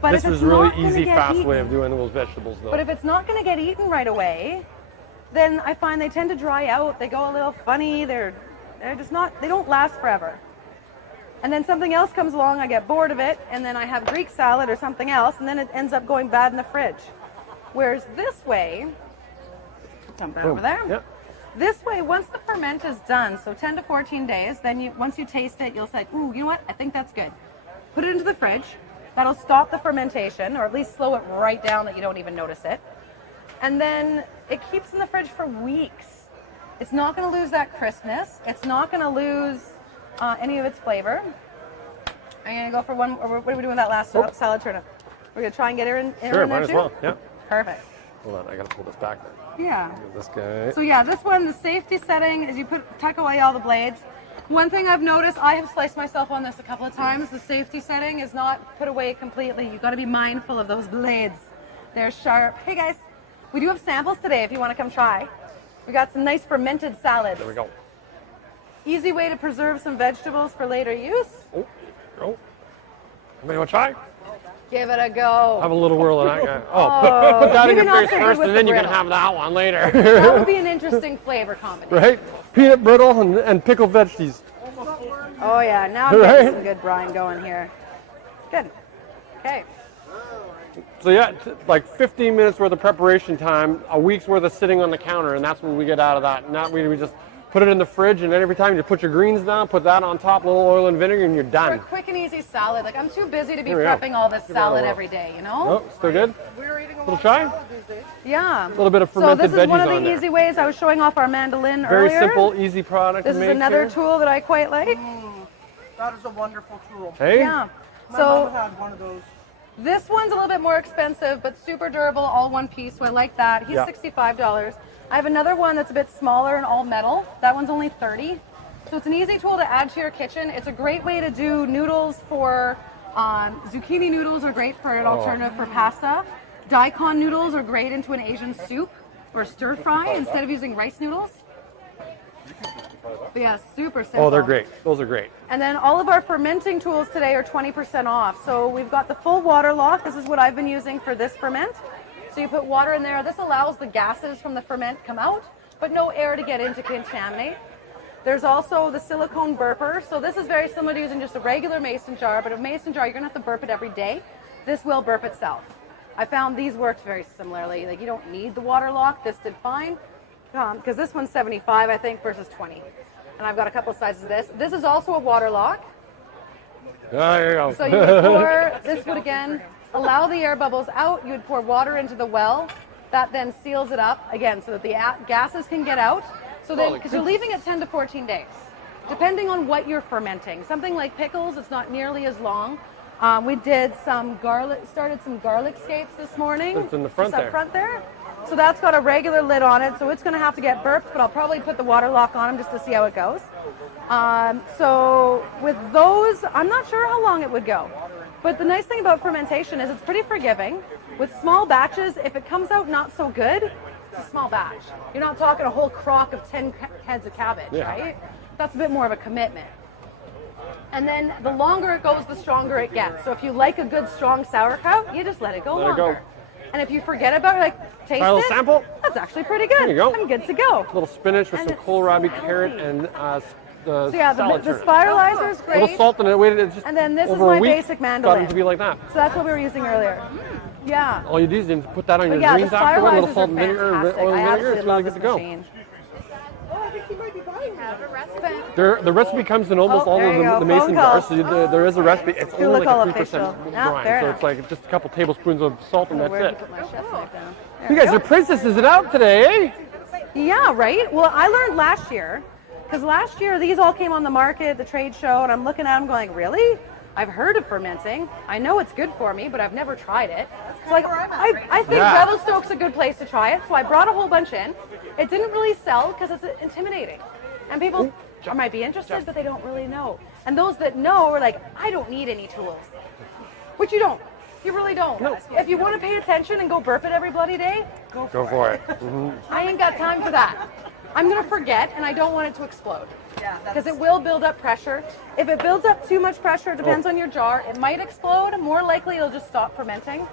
But This if is it's a really not gonna easy, get fast eaten, way of doing those vegetables though. But if it's not going to get eaten right away, then I find they tend to dry out. They go a little funny. They're just not, they don't last forever. And then something else comes along, I get bored of it, and then I have Greek salad or something else, and then it ends up going bad in the fridge. Whereas this way, dump that over there. Yep. This way, once the ferment is done, so 10 to 14 days, then once you taste it, you'll say, ooh, you know what? I think that's good. Put it into the fridge. That'll stop the fermentation, or at least slow it right down that you don't even notice it. And then it keeps in the fridge for weeks. It's not going to lose that crispness. It's not going to lose any of its flavor. I'm going to go for one, or what are we doing with that last salad turnip? We're going to try and get her in, Sure, in there might as too? well. Yeah. Perfect. Hold on, I gotta pull this back then. Yeah. Get this guy. So yeah, this one, the safety setting is you tuck away all the blades. One thing I've noticed, I have sliced myself on this a couple of times, the safety setting is not put away completely. You've got to be mindful of those blades. They're sharp. Hey guys, we do have samples today if you want to come try. We got some nice fermented salads. There we go. Easy way to preserve some vegetables for later use. Oh. Anybody want to try? Give it a go. Have a little whirl of that guy. Oh, put that in maybe your not face so good first, with and the then you can brittle. have that one later. That would be an interesting flavor combination. Right? Peanut brittle and pickled veggies. Oh yeah, now I'm getting some good brine going here. Good. Okay. So yeah, like 15 minutes worth of preparation time, a week's worth of sitting on the counter, and that's what we get out of that. Not we just put it in the fridge, and then every time you put your greens down, put that on top, a little oil and vinegar, and you're For a done. quick and easy salad, like I'm too busy to be Here we go. prepping all this Give that a salad whirl. every day, you know? Oh, still good? We're eating a Little lot try? of salad these days. Yeah. A little bit of So fermented this is one veggies of the on there. easy ways. I was showing off our mandolin Very earlier. simple, easy product This to is make another here. tool that I quite like. That is a wonderful tool. Hey? Yeah. My So mom had one of those. this one's a little bit more expensive, but super durable, all one piece. So I like that. He's Yeah. $65. I have another one that's a bit smaller and all metal. That one's only $30. So it's an easy tool to add to your kitchen. It's a great way to do noodles for zucchini noodles are great for an alternative for pasta. Daikon noodles are great into an Asian soup or stir fry instead of using rice noodles. But yeah, super simple. Oh, they're great. Those are great. And then all of our fermenting tools today are 20% off. So we've got the full water lock. This is what I've been using for this ferment. So you put water in there. This allows the gases from the ferment come out, but no air to get in to contaminate. There's also the silicone burper. So this is very similar to using just a regular mason jar, but a mason jar, you're gonna have to burp it every day. This will burp itself. I found these worked very similarly. Like you don't need the water lock. This did fine. Because this one's 75, I think, versus 20. And I've got a couple sizes of this. This is also a water lock. There you go. So you would pour, this would again allow the air bubbles out. You would pour water into the well. That then seals it up again so that the gases can get out. So then, because you're leaving it 10 to 14 days, depending on what you're fermenting. Something like pickles, it's not nearly as long. We did some garlic, started some garlic scapes this morning. It's in the front Just up there. front there. So that's got a regular lid on it, so it's going to have to get burped, but I'll probably put the water lock on them just to see how it goes. So with those, I'm not sure how long it would go. But the nice thing about fermentation is it's pretty forgiving. With small batches, if it comes out not so good, it's a small batch. You're not talking a whole crock of 10 heads of cabbage, right? That's a bit more of a commitment. And then the longer it goes, the stronger it gets. So if you like a good strong sauerkraut, you just let it go Let it longer. go. And if you forget about it, like taste Try a little it, sample. that's actually pretty good. There you go. I'm good to go. A little spinach with And some it's kohlrabi, so carrot, healthy. and the So yeah, salad the turnip. spiralizer is A little great. salt in it. Waited, it's just And then this is over my a week, basic got mandolin. them to be like that. So that's what we were using earlier. Yeah. All you do is put that on But your yeah, the greens afterward, a little spiralizers salt are and vinegar, fantastic. oil I and vinegar. absolutely It's love really this good to go. machine. Oh, I think he might be buying that. The recipe comes in almost Oh, all there of you go. the mason Phone jars. calls. So there is a recipe. It's Gonna only look like all a 3% official. Yeah, brine, fair so enough. it's like just a couple tablespoons of salt and that's Where did it. you put my chef's knife down? There You we guys go. are princesses it out today, eh? Yeah, right? Well, I learned last year, because last year these all came on the market, the trade show, and I'm looking at them going, really? I've heard of fermenting. I know it's good for me, but I've never tried it. So like, I think Yeah. Revelstoke's a good place to try it, so I brought a whole bunch in. It didn't really sell because it's intimidating. And people might be interested, but they don't really know. And those that know are like, I don't need any tools. Which you don't. You really don't. No. If you want to pay attention and go burp it every bloody day, Go for it. Mhm. I ain't got time for that. I'm going to forget, and I don't want it to explode. Yeah, Because it will build up pressure. If it builds up too much pressure, it depends Oh. on your jar, it might explode. More likely, it'll just stop fermenting.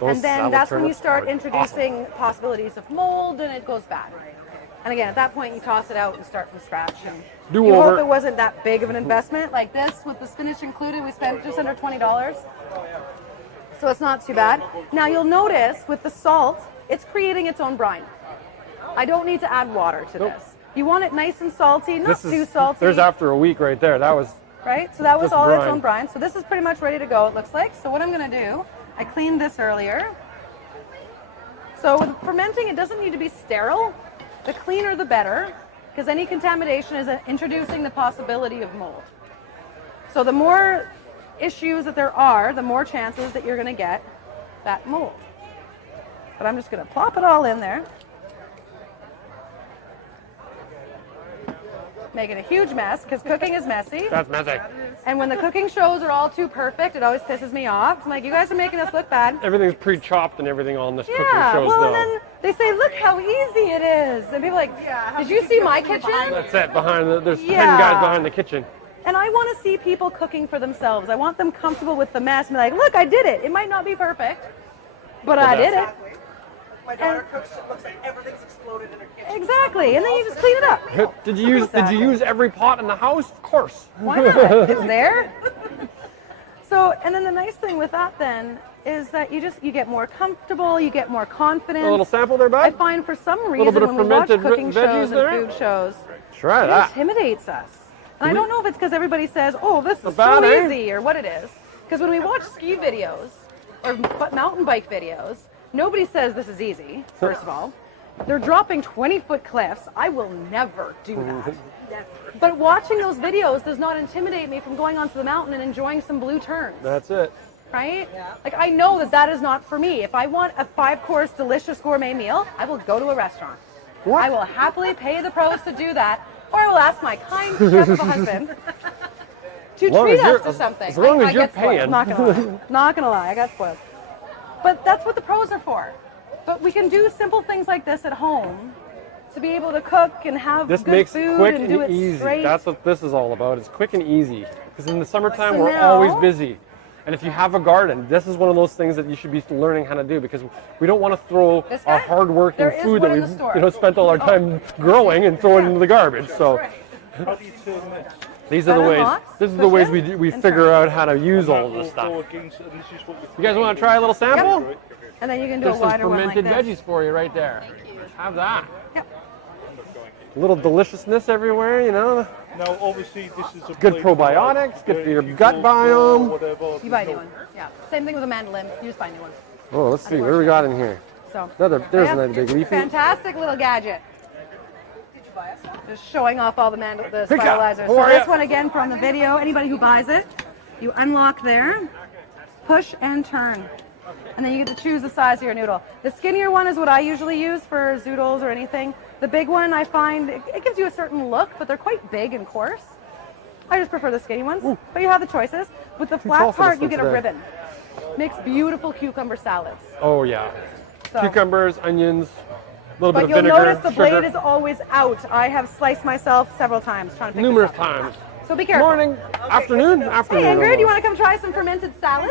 Those And then salad that's when you turnips start are introducing possibilities of mold, and it goes bad. And again, at that point, you toss it out and start from scratch. And Do you over. hope it wasn't that big of an investment. Like this, with the spinach included, we spent just under $20. So it's not too bad. Now you'll notice with the salt, it's creating its own brine. I don't need to add water to Nope. this. You want it nice and salty, not This too is, salty. there's after a week right there. That was, Right? So that was just all its brine. own brine. So this is pretty much ready to go, it looks like. So what I'm going to do, I cleaned this earlier. So with fermenting, it doesn't need to be sterile. The cleaner, the better, because any contamination is introducing the possibility of mold. So the more issues that there are, the more chances that you're going to get that mold. But I'm just going to plop it all in there. Making a huge mess, because cooking is messy. that's messy. And when the cooking shows are all too perfect, it always pisses me off. I'm like, you guys are making us look bad. Everything's pre-chopped and everything on this cooking Yeah, shows well, though. and then they say, look how easy it is. And people are like, did you see my kitchen? That's it. There's 10 Yeah. guys behind the kitchen. And I want to see people cooking for themselves. I want them comfortable with the mess and be like, look, I did it. It might not be perfect, but I did it. Exactly. My daughter cooks, it looks like everything's exploded in her kitchen. Exactly. And then you just clean it up. Did you use every pot in the house? Of course. Why not? It's there. So, and then the nice thing with that then is that you get more comfortable, you get more confidence. A little sample there, I bud? find for some Little reason bit of when we watch fermented cooking veggies shows there? and food shows, Try it that. intimidates us. And I don't know if it's because everybody says, oh, this is Not so bad, eh? easy, or what it is. Because when we watch ski videos or mountain bike videos, nobody says this is easy, first of all. They're dropping 20-foot cliffs. I will never do that. But watching those videos does not intimidate me from going onto the mountain and enjoying some blue turns. That's it. Right? Like, I know that that is not for me. If I want a 5-course delicious gourmet meal, I will go to a restaurant. What? I will happily pay the pros to do that, or I will ask my kind chef of a husband to long treat as us you're- to something. as long as I you're get spoiled. paying. Not gonna lie. Not gonna lie. I got spoiled. But that's what the pros are for. But we can do simple things like this at home to be able to cook and have This good makes food it quick and do and it easy. straight. That's what this is all about. It's quick and easy. Because in the summertime, So we're now- always busy. And if you have a garden, this is one of those things that you should be learning how to do, because we don't want to throw This our guy? hard-working There is food one that in we've the store. Oh. spent all our time growing and throwing into the garbage. So How do you turn this? these are the That ways. unlocks, This is the push ways it, we and figure turn. out how to use all of this Go stuff. against, and this is what You guys want to try a little sample? And then you can do There's a some wider one like fermented this. veggies for you right there. Have that. Yep. A little deliciousness everywhere, you know. Now, obviously, this is a Good blade probiotics, good for your you gut go biome. for whatever, You buy a there's new no- one. Yeah. Same thing with a mandolin. You just buy a new one. Oh, let's see. What do we got in here? So There's yeah, another big leafy. fantastic little gadget. Just showing off all the Pika, spiralizers. how So are this ya? one again from the video. Anybody who buys it, you unlock there, push and turn, and then you get to choose the size of your noodle. The skinnier one is what I usually use for zoodles or anything. The big one I find it gives you a certain look, but they're quite big and coarse. I just prefer the skinny ones, but you have the choices. With the tall flat for part, this you one get a today. ribbon. Makes beautiful cucumber salads. Oh yeah. So. Cucumbers, onions, a little But bit of you'll vinegar, notice the sugar. blade is always out. I have sliced myself several times trying to pick Numerous this up. times. So be careful. Morning, afternoon, afternoon. Hey Ingrid, almost. you want to come try some fermented salad?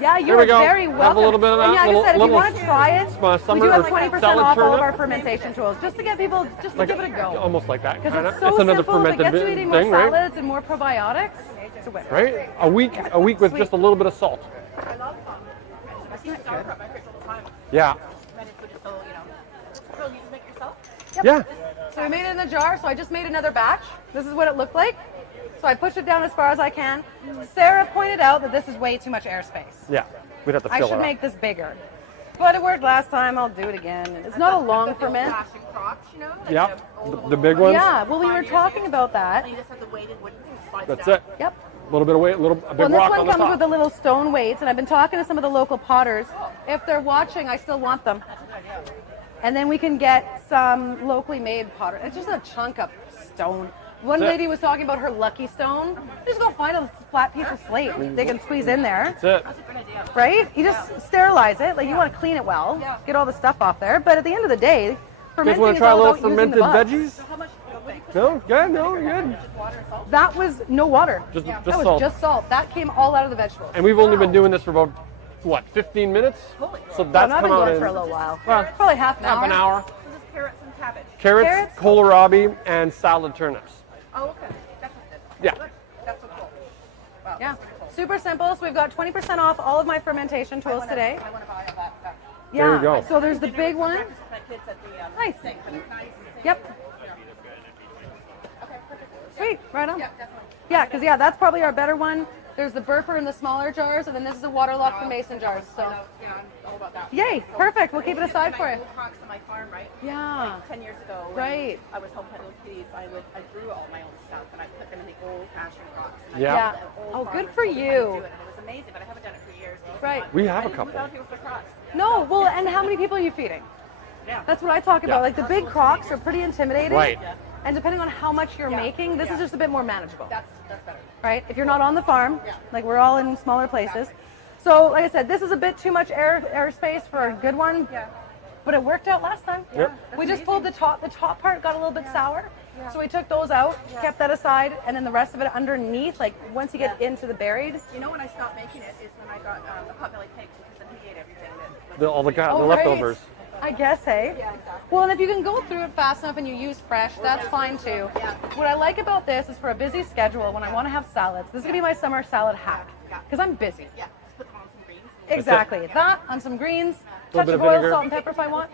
Yeah, you Here we are go. very Have a welcome. little bit of And that, yeah, like I said, if you little- want to try it, we summer do have or 20% salad off all of turnip. our fermentation tools, just to get people, just to Like give it a go. almost like that. Because Kinda. it's so It's another simple, if it fermented gets you eating more thing, right? salads and more probiotics, it's a winner. Right? A week with Sweet. just a little bit of salt. Yeah. Yeah. So we made it in the jar, so I just made another batch. This is what it looked like. So I pushed it down as far as I can. Sarah pointed out that this is way too much airspace. Yeah, we'd have to I fill should it up. make this bigger. But it worked last time, I'll do it again. It's not a long ferment. Plastic crocks, you know? Like Yep, old the big ones. Yeah, well, we were talking about that. You just have the weighted wooden thing that slides That's down. it. Yep. A little bit of weight, a big Well, this rock one on the comes top. with the little stone weights, and I've been talking to some of the local potters. If they're watching, I still want them. And then we can get some locally made potter. It's just a chunk of stone. One That's it. lady was talking about her lucky stone. Just go find a flat piece of slate they can squeeze in there, That's it. right? You just sterilize it. Like, you want to clean it well, get all the stuff off there. But at the end of the day, You guys fermenting want is to try a all little about using the fermented bugs. veggies? No? Good? No, you're good. That was no water. Just that was salt. just salt. That came all out of the vegetables. And we've only been doing this for about, what, 15 minutes? So that's I've been come out going in for a little while. well, Probably half an hour. half an hour. This is carrots and cabbage. Carrots, kohlrabi, and salad turnips. Oh, okay. That's not good. Yeah. Good. That's so cool. Wow. Yeah, super simple. So we've got 20% off all of my fermentation tools today. I want to buy all that stuff. Yeah. There you go. So there's the big one. Breakfast with my kids at the Nice. thing, but it's nice. Yep. Okay, perfect. Sweet. Right on. Yeah, definitely. Yeah, because that's probably our better one. There's the burper in the smaller jars, and then this is a water lock for mason jars. So, Yeah, I'm all about that. yay, perfect. We'll keep it aside for When I you. grew crocs on my farm, right? Yeah. 10 years ago, when Right. I was home petting little kitties, I grew all my own stuff, and I put them in the old-fashioned crocks. And I Yeah. Yeah. did the old Oh, good farmers for told me how to you. do it, and it was amazing, but I haven't done it for years. Right. We have a I didn't couple. move out here with the crocs. No, well, and how many people are you feeding? Yeah. That's what I talk about. Yeah. Like, the big crocs are pretty intimidating. Right. And depending on how much you're making, this is just a bit more manageable. That's better. Right? If you're not on the farm, like we're all in smaller places. So, like I said, this is a bit too much airspace for a good one. Yeah. But it worked out last time. Yep. We just pulled the top. The top part got a little bit sour, so we took those out, kept that aside, and then the rest of it underneath. Like once you get into the buried. You know when I stopped making it is when I got the potbelly pig, because then he ate everything. All the Oh, right. leftovers. I guess, hey. Yeah, exactly. Well, and if you can go through it fast enough and you use fresh, that's fine too. What I like about this is for a busy schedule when I want to have salads. This is gonna be my summer salad hack because I'm busy. Yeah, just put them on some greens. Exactly. That on some greens, Little touch bit of of oil, vinegar. salt, and pepper if I want.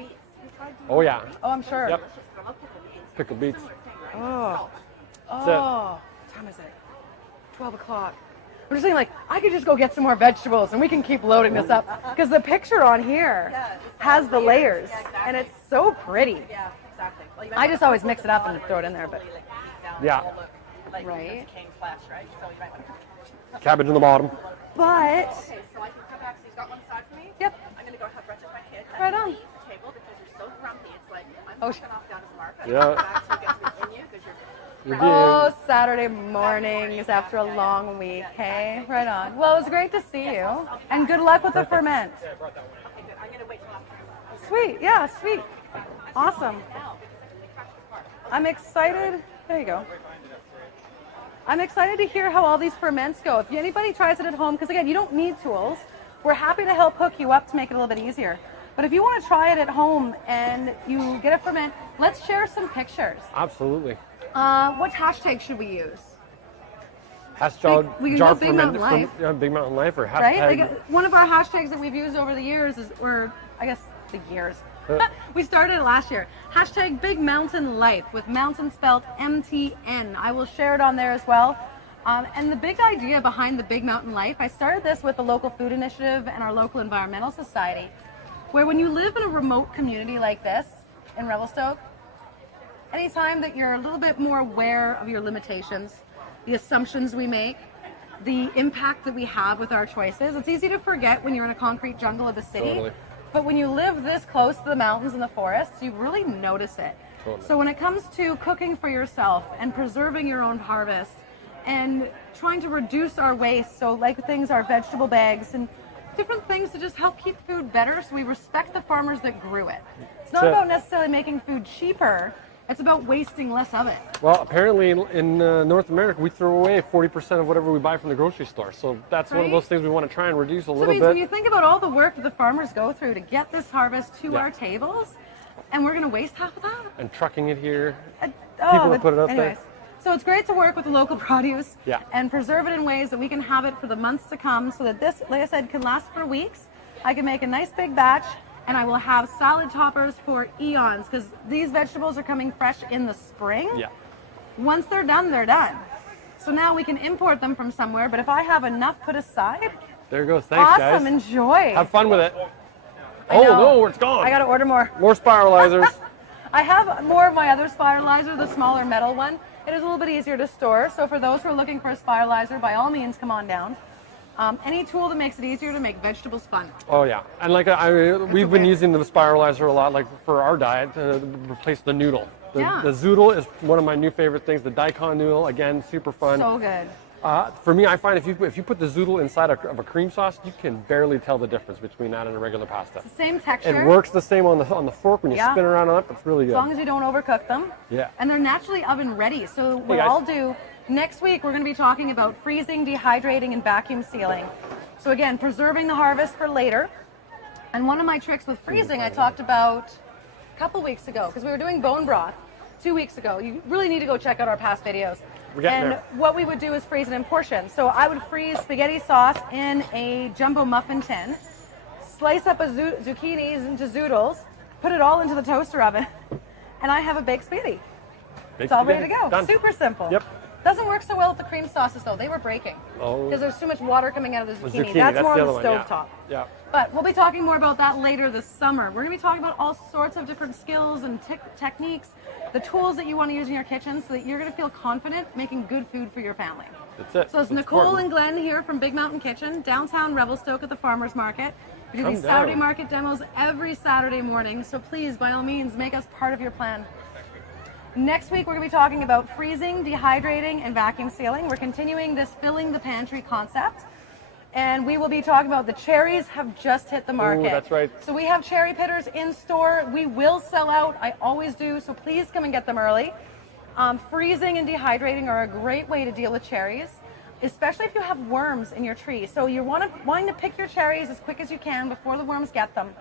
Oh, yeah. Oh, I'm sure. Yep. I love pickled beans. Pickled beets. Similar thing, right? Oh. Salt. That's Oh, what time is it? 12 o'clock. I'm just saying, like, I could just go get some more vegetables and we can keep loading this up. Because the picture on here has the layers, and it's so pretty. Yeah, exactly. Well, you I just always mix it up and throw it in there, but really, like, beat down Yeah. all the, like, Right. decaying flesh, right? So you might want to... Cabbage in the bottom. but Okay, so I can come back. So he's got one side for me. Yep. I'm going to go have brunch with my kids. Right I'm on. gonna leave the table because you're so grumpy. It's like, I'm Oh, walking off down to the market. Yeah. Come back so you get to be in you because you're... You're oh, Saturday mornings after a long week, hey? Right on. Well, it was great to see you, and good luck with the ferment. Okay, good. I'm going to wait till after. Sweet, yeah, sweet. Awesome. I'm excited. There you go. I'm excited to hear how all these ferments go. If anybody tries it at home, because again, you don't need tools, we're happy to help hook you up to make it a little bit easier. But if you want to try it at home and you get a ferment, let's share some pictures. Absolutely. What hashtag should we use? Hashtag we can jar go Big Mountain fermented. Life. Yeah, Big Mountain Life or hashtag. Right? Like, one of our hashtags that we've used over the years is, or I guess the years. We started it last year. Hashtag Big Mountain Life with mountain spelled MTN. I will share it on there as well. And the big idea behind the Big Mountain Life, I started this with the local food initiative and our local environmental society, where when you live in a remote community like this in Revelstoke, anytime that you're a little bit more aware of your limitations, the assumptions we make, the impact that we have with our choices, it's easy to forget when you're in a concrete jungle of the city. Totally. But when you live this close to the mountains and the forests, you really notice it. Totally. So when it comes to cooking for yourself and preserving your own harvest and trying to reduce our waste, so like things, our vegetable bags and different things to just help keep food better, so we respect the farmers that grew it. It's not That's it. about necessarily making food cheaper, it's about wasting less of it. Well, apparently in North America, we throw away 40% of whatever we buy from the grocery store. So that's one of Right. those things we want to try and reduce a So it little means when bit. you think about all the work that the farmers go through to get this harvest to Yeah. our tables, and we're going to waste half of that? And trucking it here. Oh, that put it out there. anyways. So it's great to work with the local produce Yeah. and preserve it in ways that we can have it for the months to come so that this, like I said, can last for weeks. I can make a nice big batch and I will have salad toppers for eons because these vegetables are coming fresh in the spring. Yeah. Once they're done, they're done. So now we can import them from somewhere, but if I have enough put aside, There goes. Thanks, guys. awesome, enjoy. Have fun with it. I Oh, know. no, it's gone. I gotta order more. More spiralizers. I have more of my other spiralizer, the smaller metal one. It is a little bit easier to store, so for those who are looking for a spiralizer, by all means, come on down. Any tool that makes it easier to make vegetables fun. Oh yeah, and like we've been using the spiralizer a lot, like for our diet, to replace the noodle. The zoodle is one of my new favorite things. The daikon noodle, again, super fun. So good. For me, I find if you put the zoodle inside of a cream sauce, you can barely tell the difference between that and a regular pasta. It's the same texture. It works the same on the fork when you spin around on it. It's really good. As long as you don't overcook them. Yeah. And they're naturally oven ready. So what guys. I'll do next week, we're going to be talking about freezing, dehydrating, and vacuum sealing. So again, preserving the harvest for later. And one of my tricks with freezing, I talked about a couple weeks ago because we were doing bone broth 2 weeks ago. You really need to go check out our past videos. We're getting And there. what we would do is freeze it in portions. So I would freeze spaghetti sauce in a jumbo muffin tin, slice up zucchinis into zoodles, put it all into the toaster oven, and I have a baked spaghetti. It's all ready to go. Done. Super simple. Yep. Doesn't work so well with the cream sauces though. They were breaking Oh. because there's too much water coming out of the The zucchini. That's more the on other the one, stovetop. Yeah. But we'll be talking more about that later this summer. We're going to be talking about all sorts of different skills and techniques, the tools that you want to use in your kitchen so that you're going to feel confident making good food for your family. That's it. So it's That's Nicole important. and Glen here from Big Mountain Kitchen, downtown Revelstoke at the Farmers Market. We do Come these Saturday down. market demos every Saturday morning, so please, by all means, make us part of your plan. Next week, we're going to be talking about freezing, dehydrating, and vacuum sealing. We're continuing this filling the pantry concept. And we will be talking about the cherries have just hit the market. Ooh, that's right. So we have cherry pitters in store. We will sell out. I always do. So please come and get them early. Freezing and dehydrating are a great way to deal with cherries, especially if you have worms in your tree. So you're wanting to pick your cherries as quick as you can before the worms get them.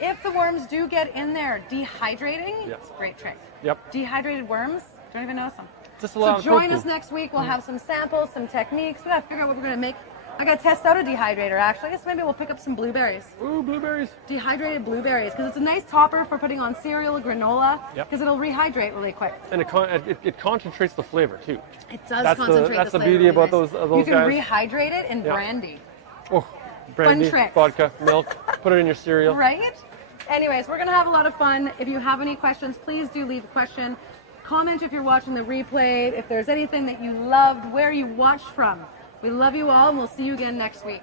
If the worms do get in there, dehydrating, Yep. it's a great trick. Yep. Dehydrated worms, don't even notice them. Just a lot So of join protein. us next week. We'll have some samples, some techniques. We got to figure out what we're going to make. I got to test out a dehydrator actually. I guess maybe we'll pick up some blueberries. Ooh, blueberries. Dehydrated blueberries because it's a nice topper for putting on cereal, granola, Yep. because it'll rehydrate really quick. And it concentrates the flavor too. It does That's the- concentrate that's the flavor beauty really about nice. those You can guys. rehydrate it in Yeah. brandy. Oh, brandy, tricks. vodka, milk. Put it in your cereal. Right? Anyways, we're going to have a lot of fun. If you have any questions, please do leave a question. Comment if you're watching the replay, if there's anything that you loved, where you watched from. We love you all, and we'll see you again next week.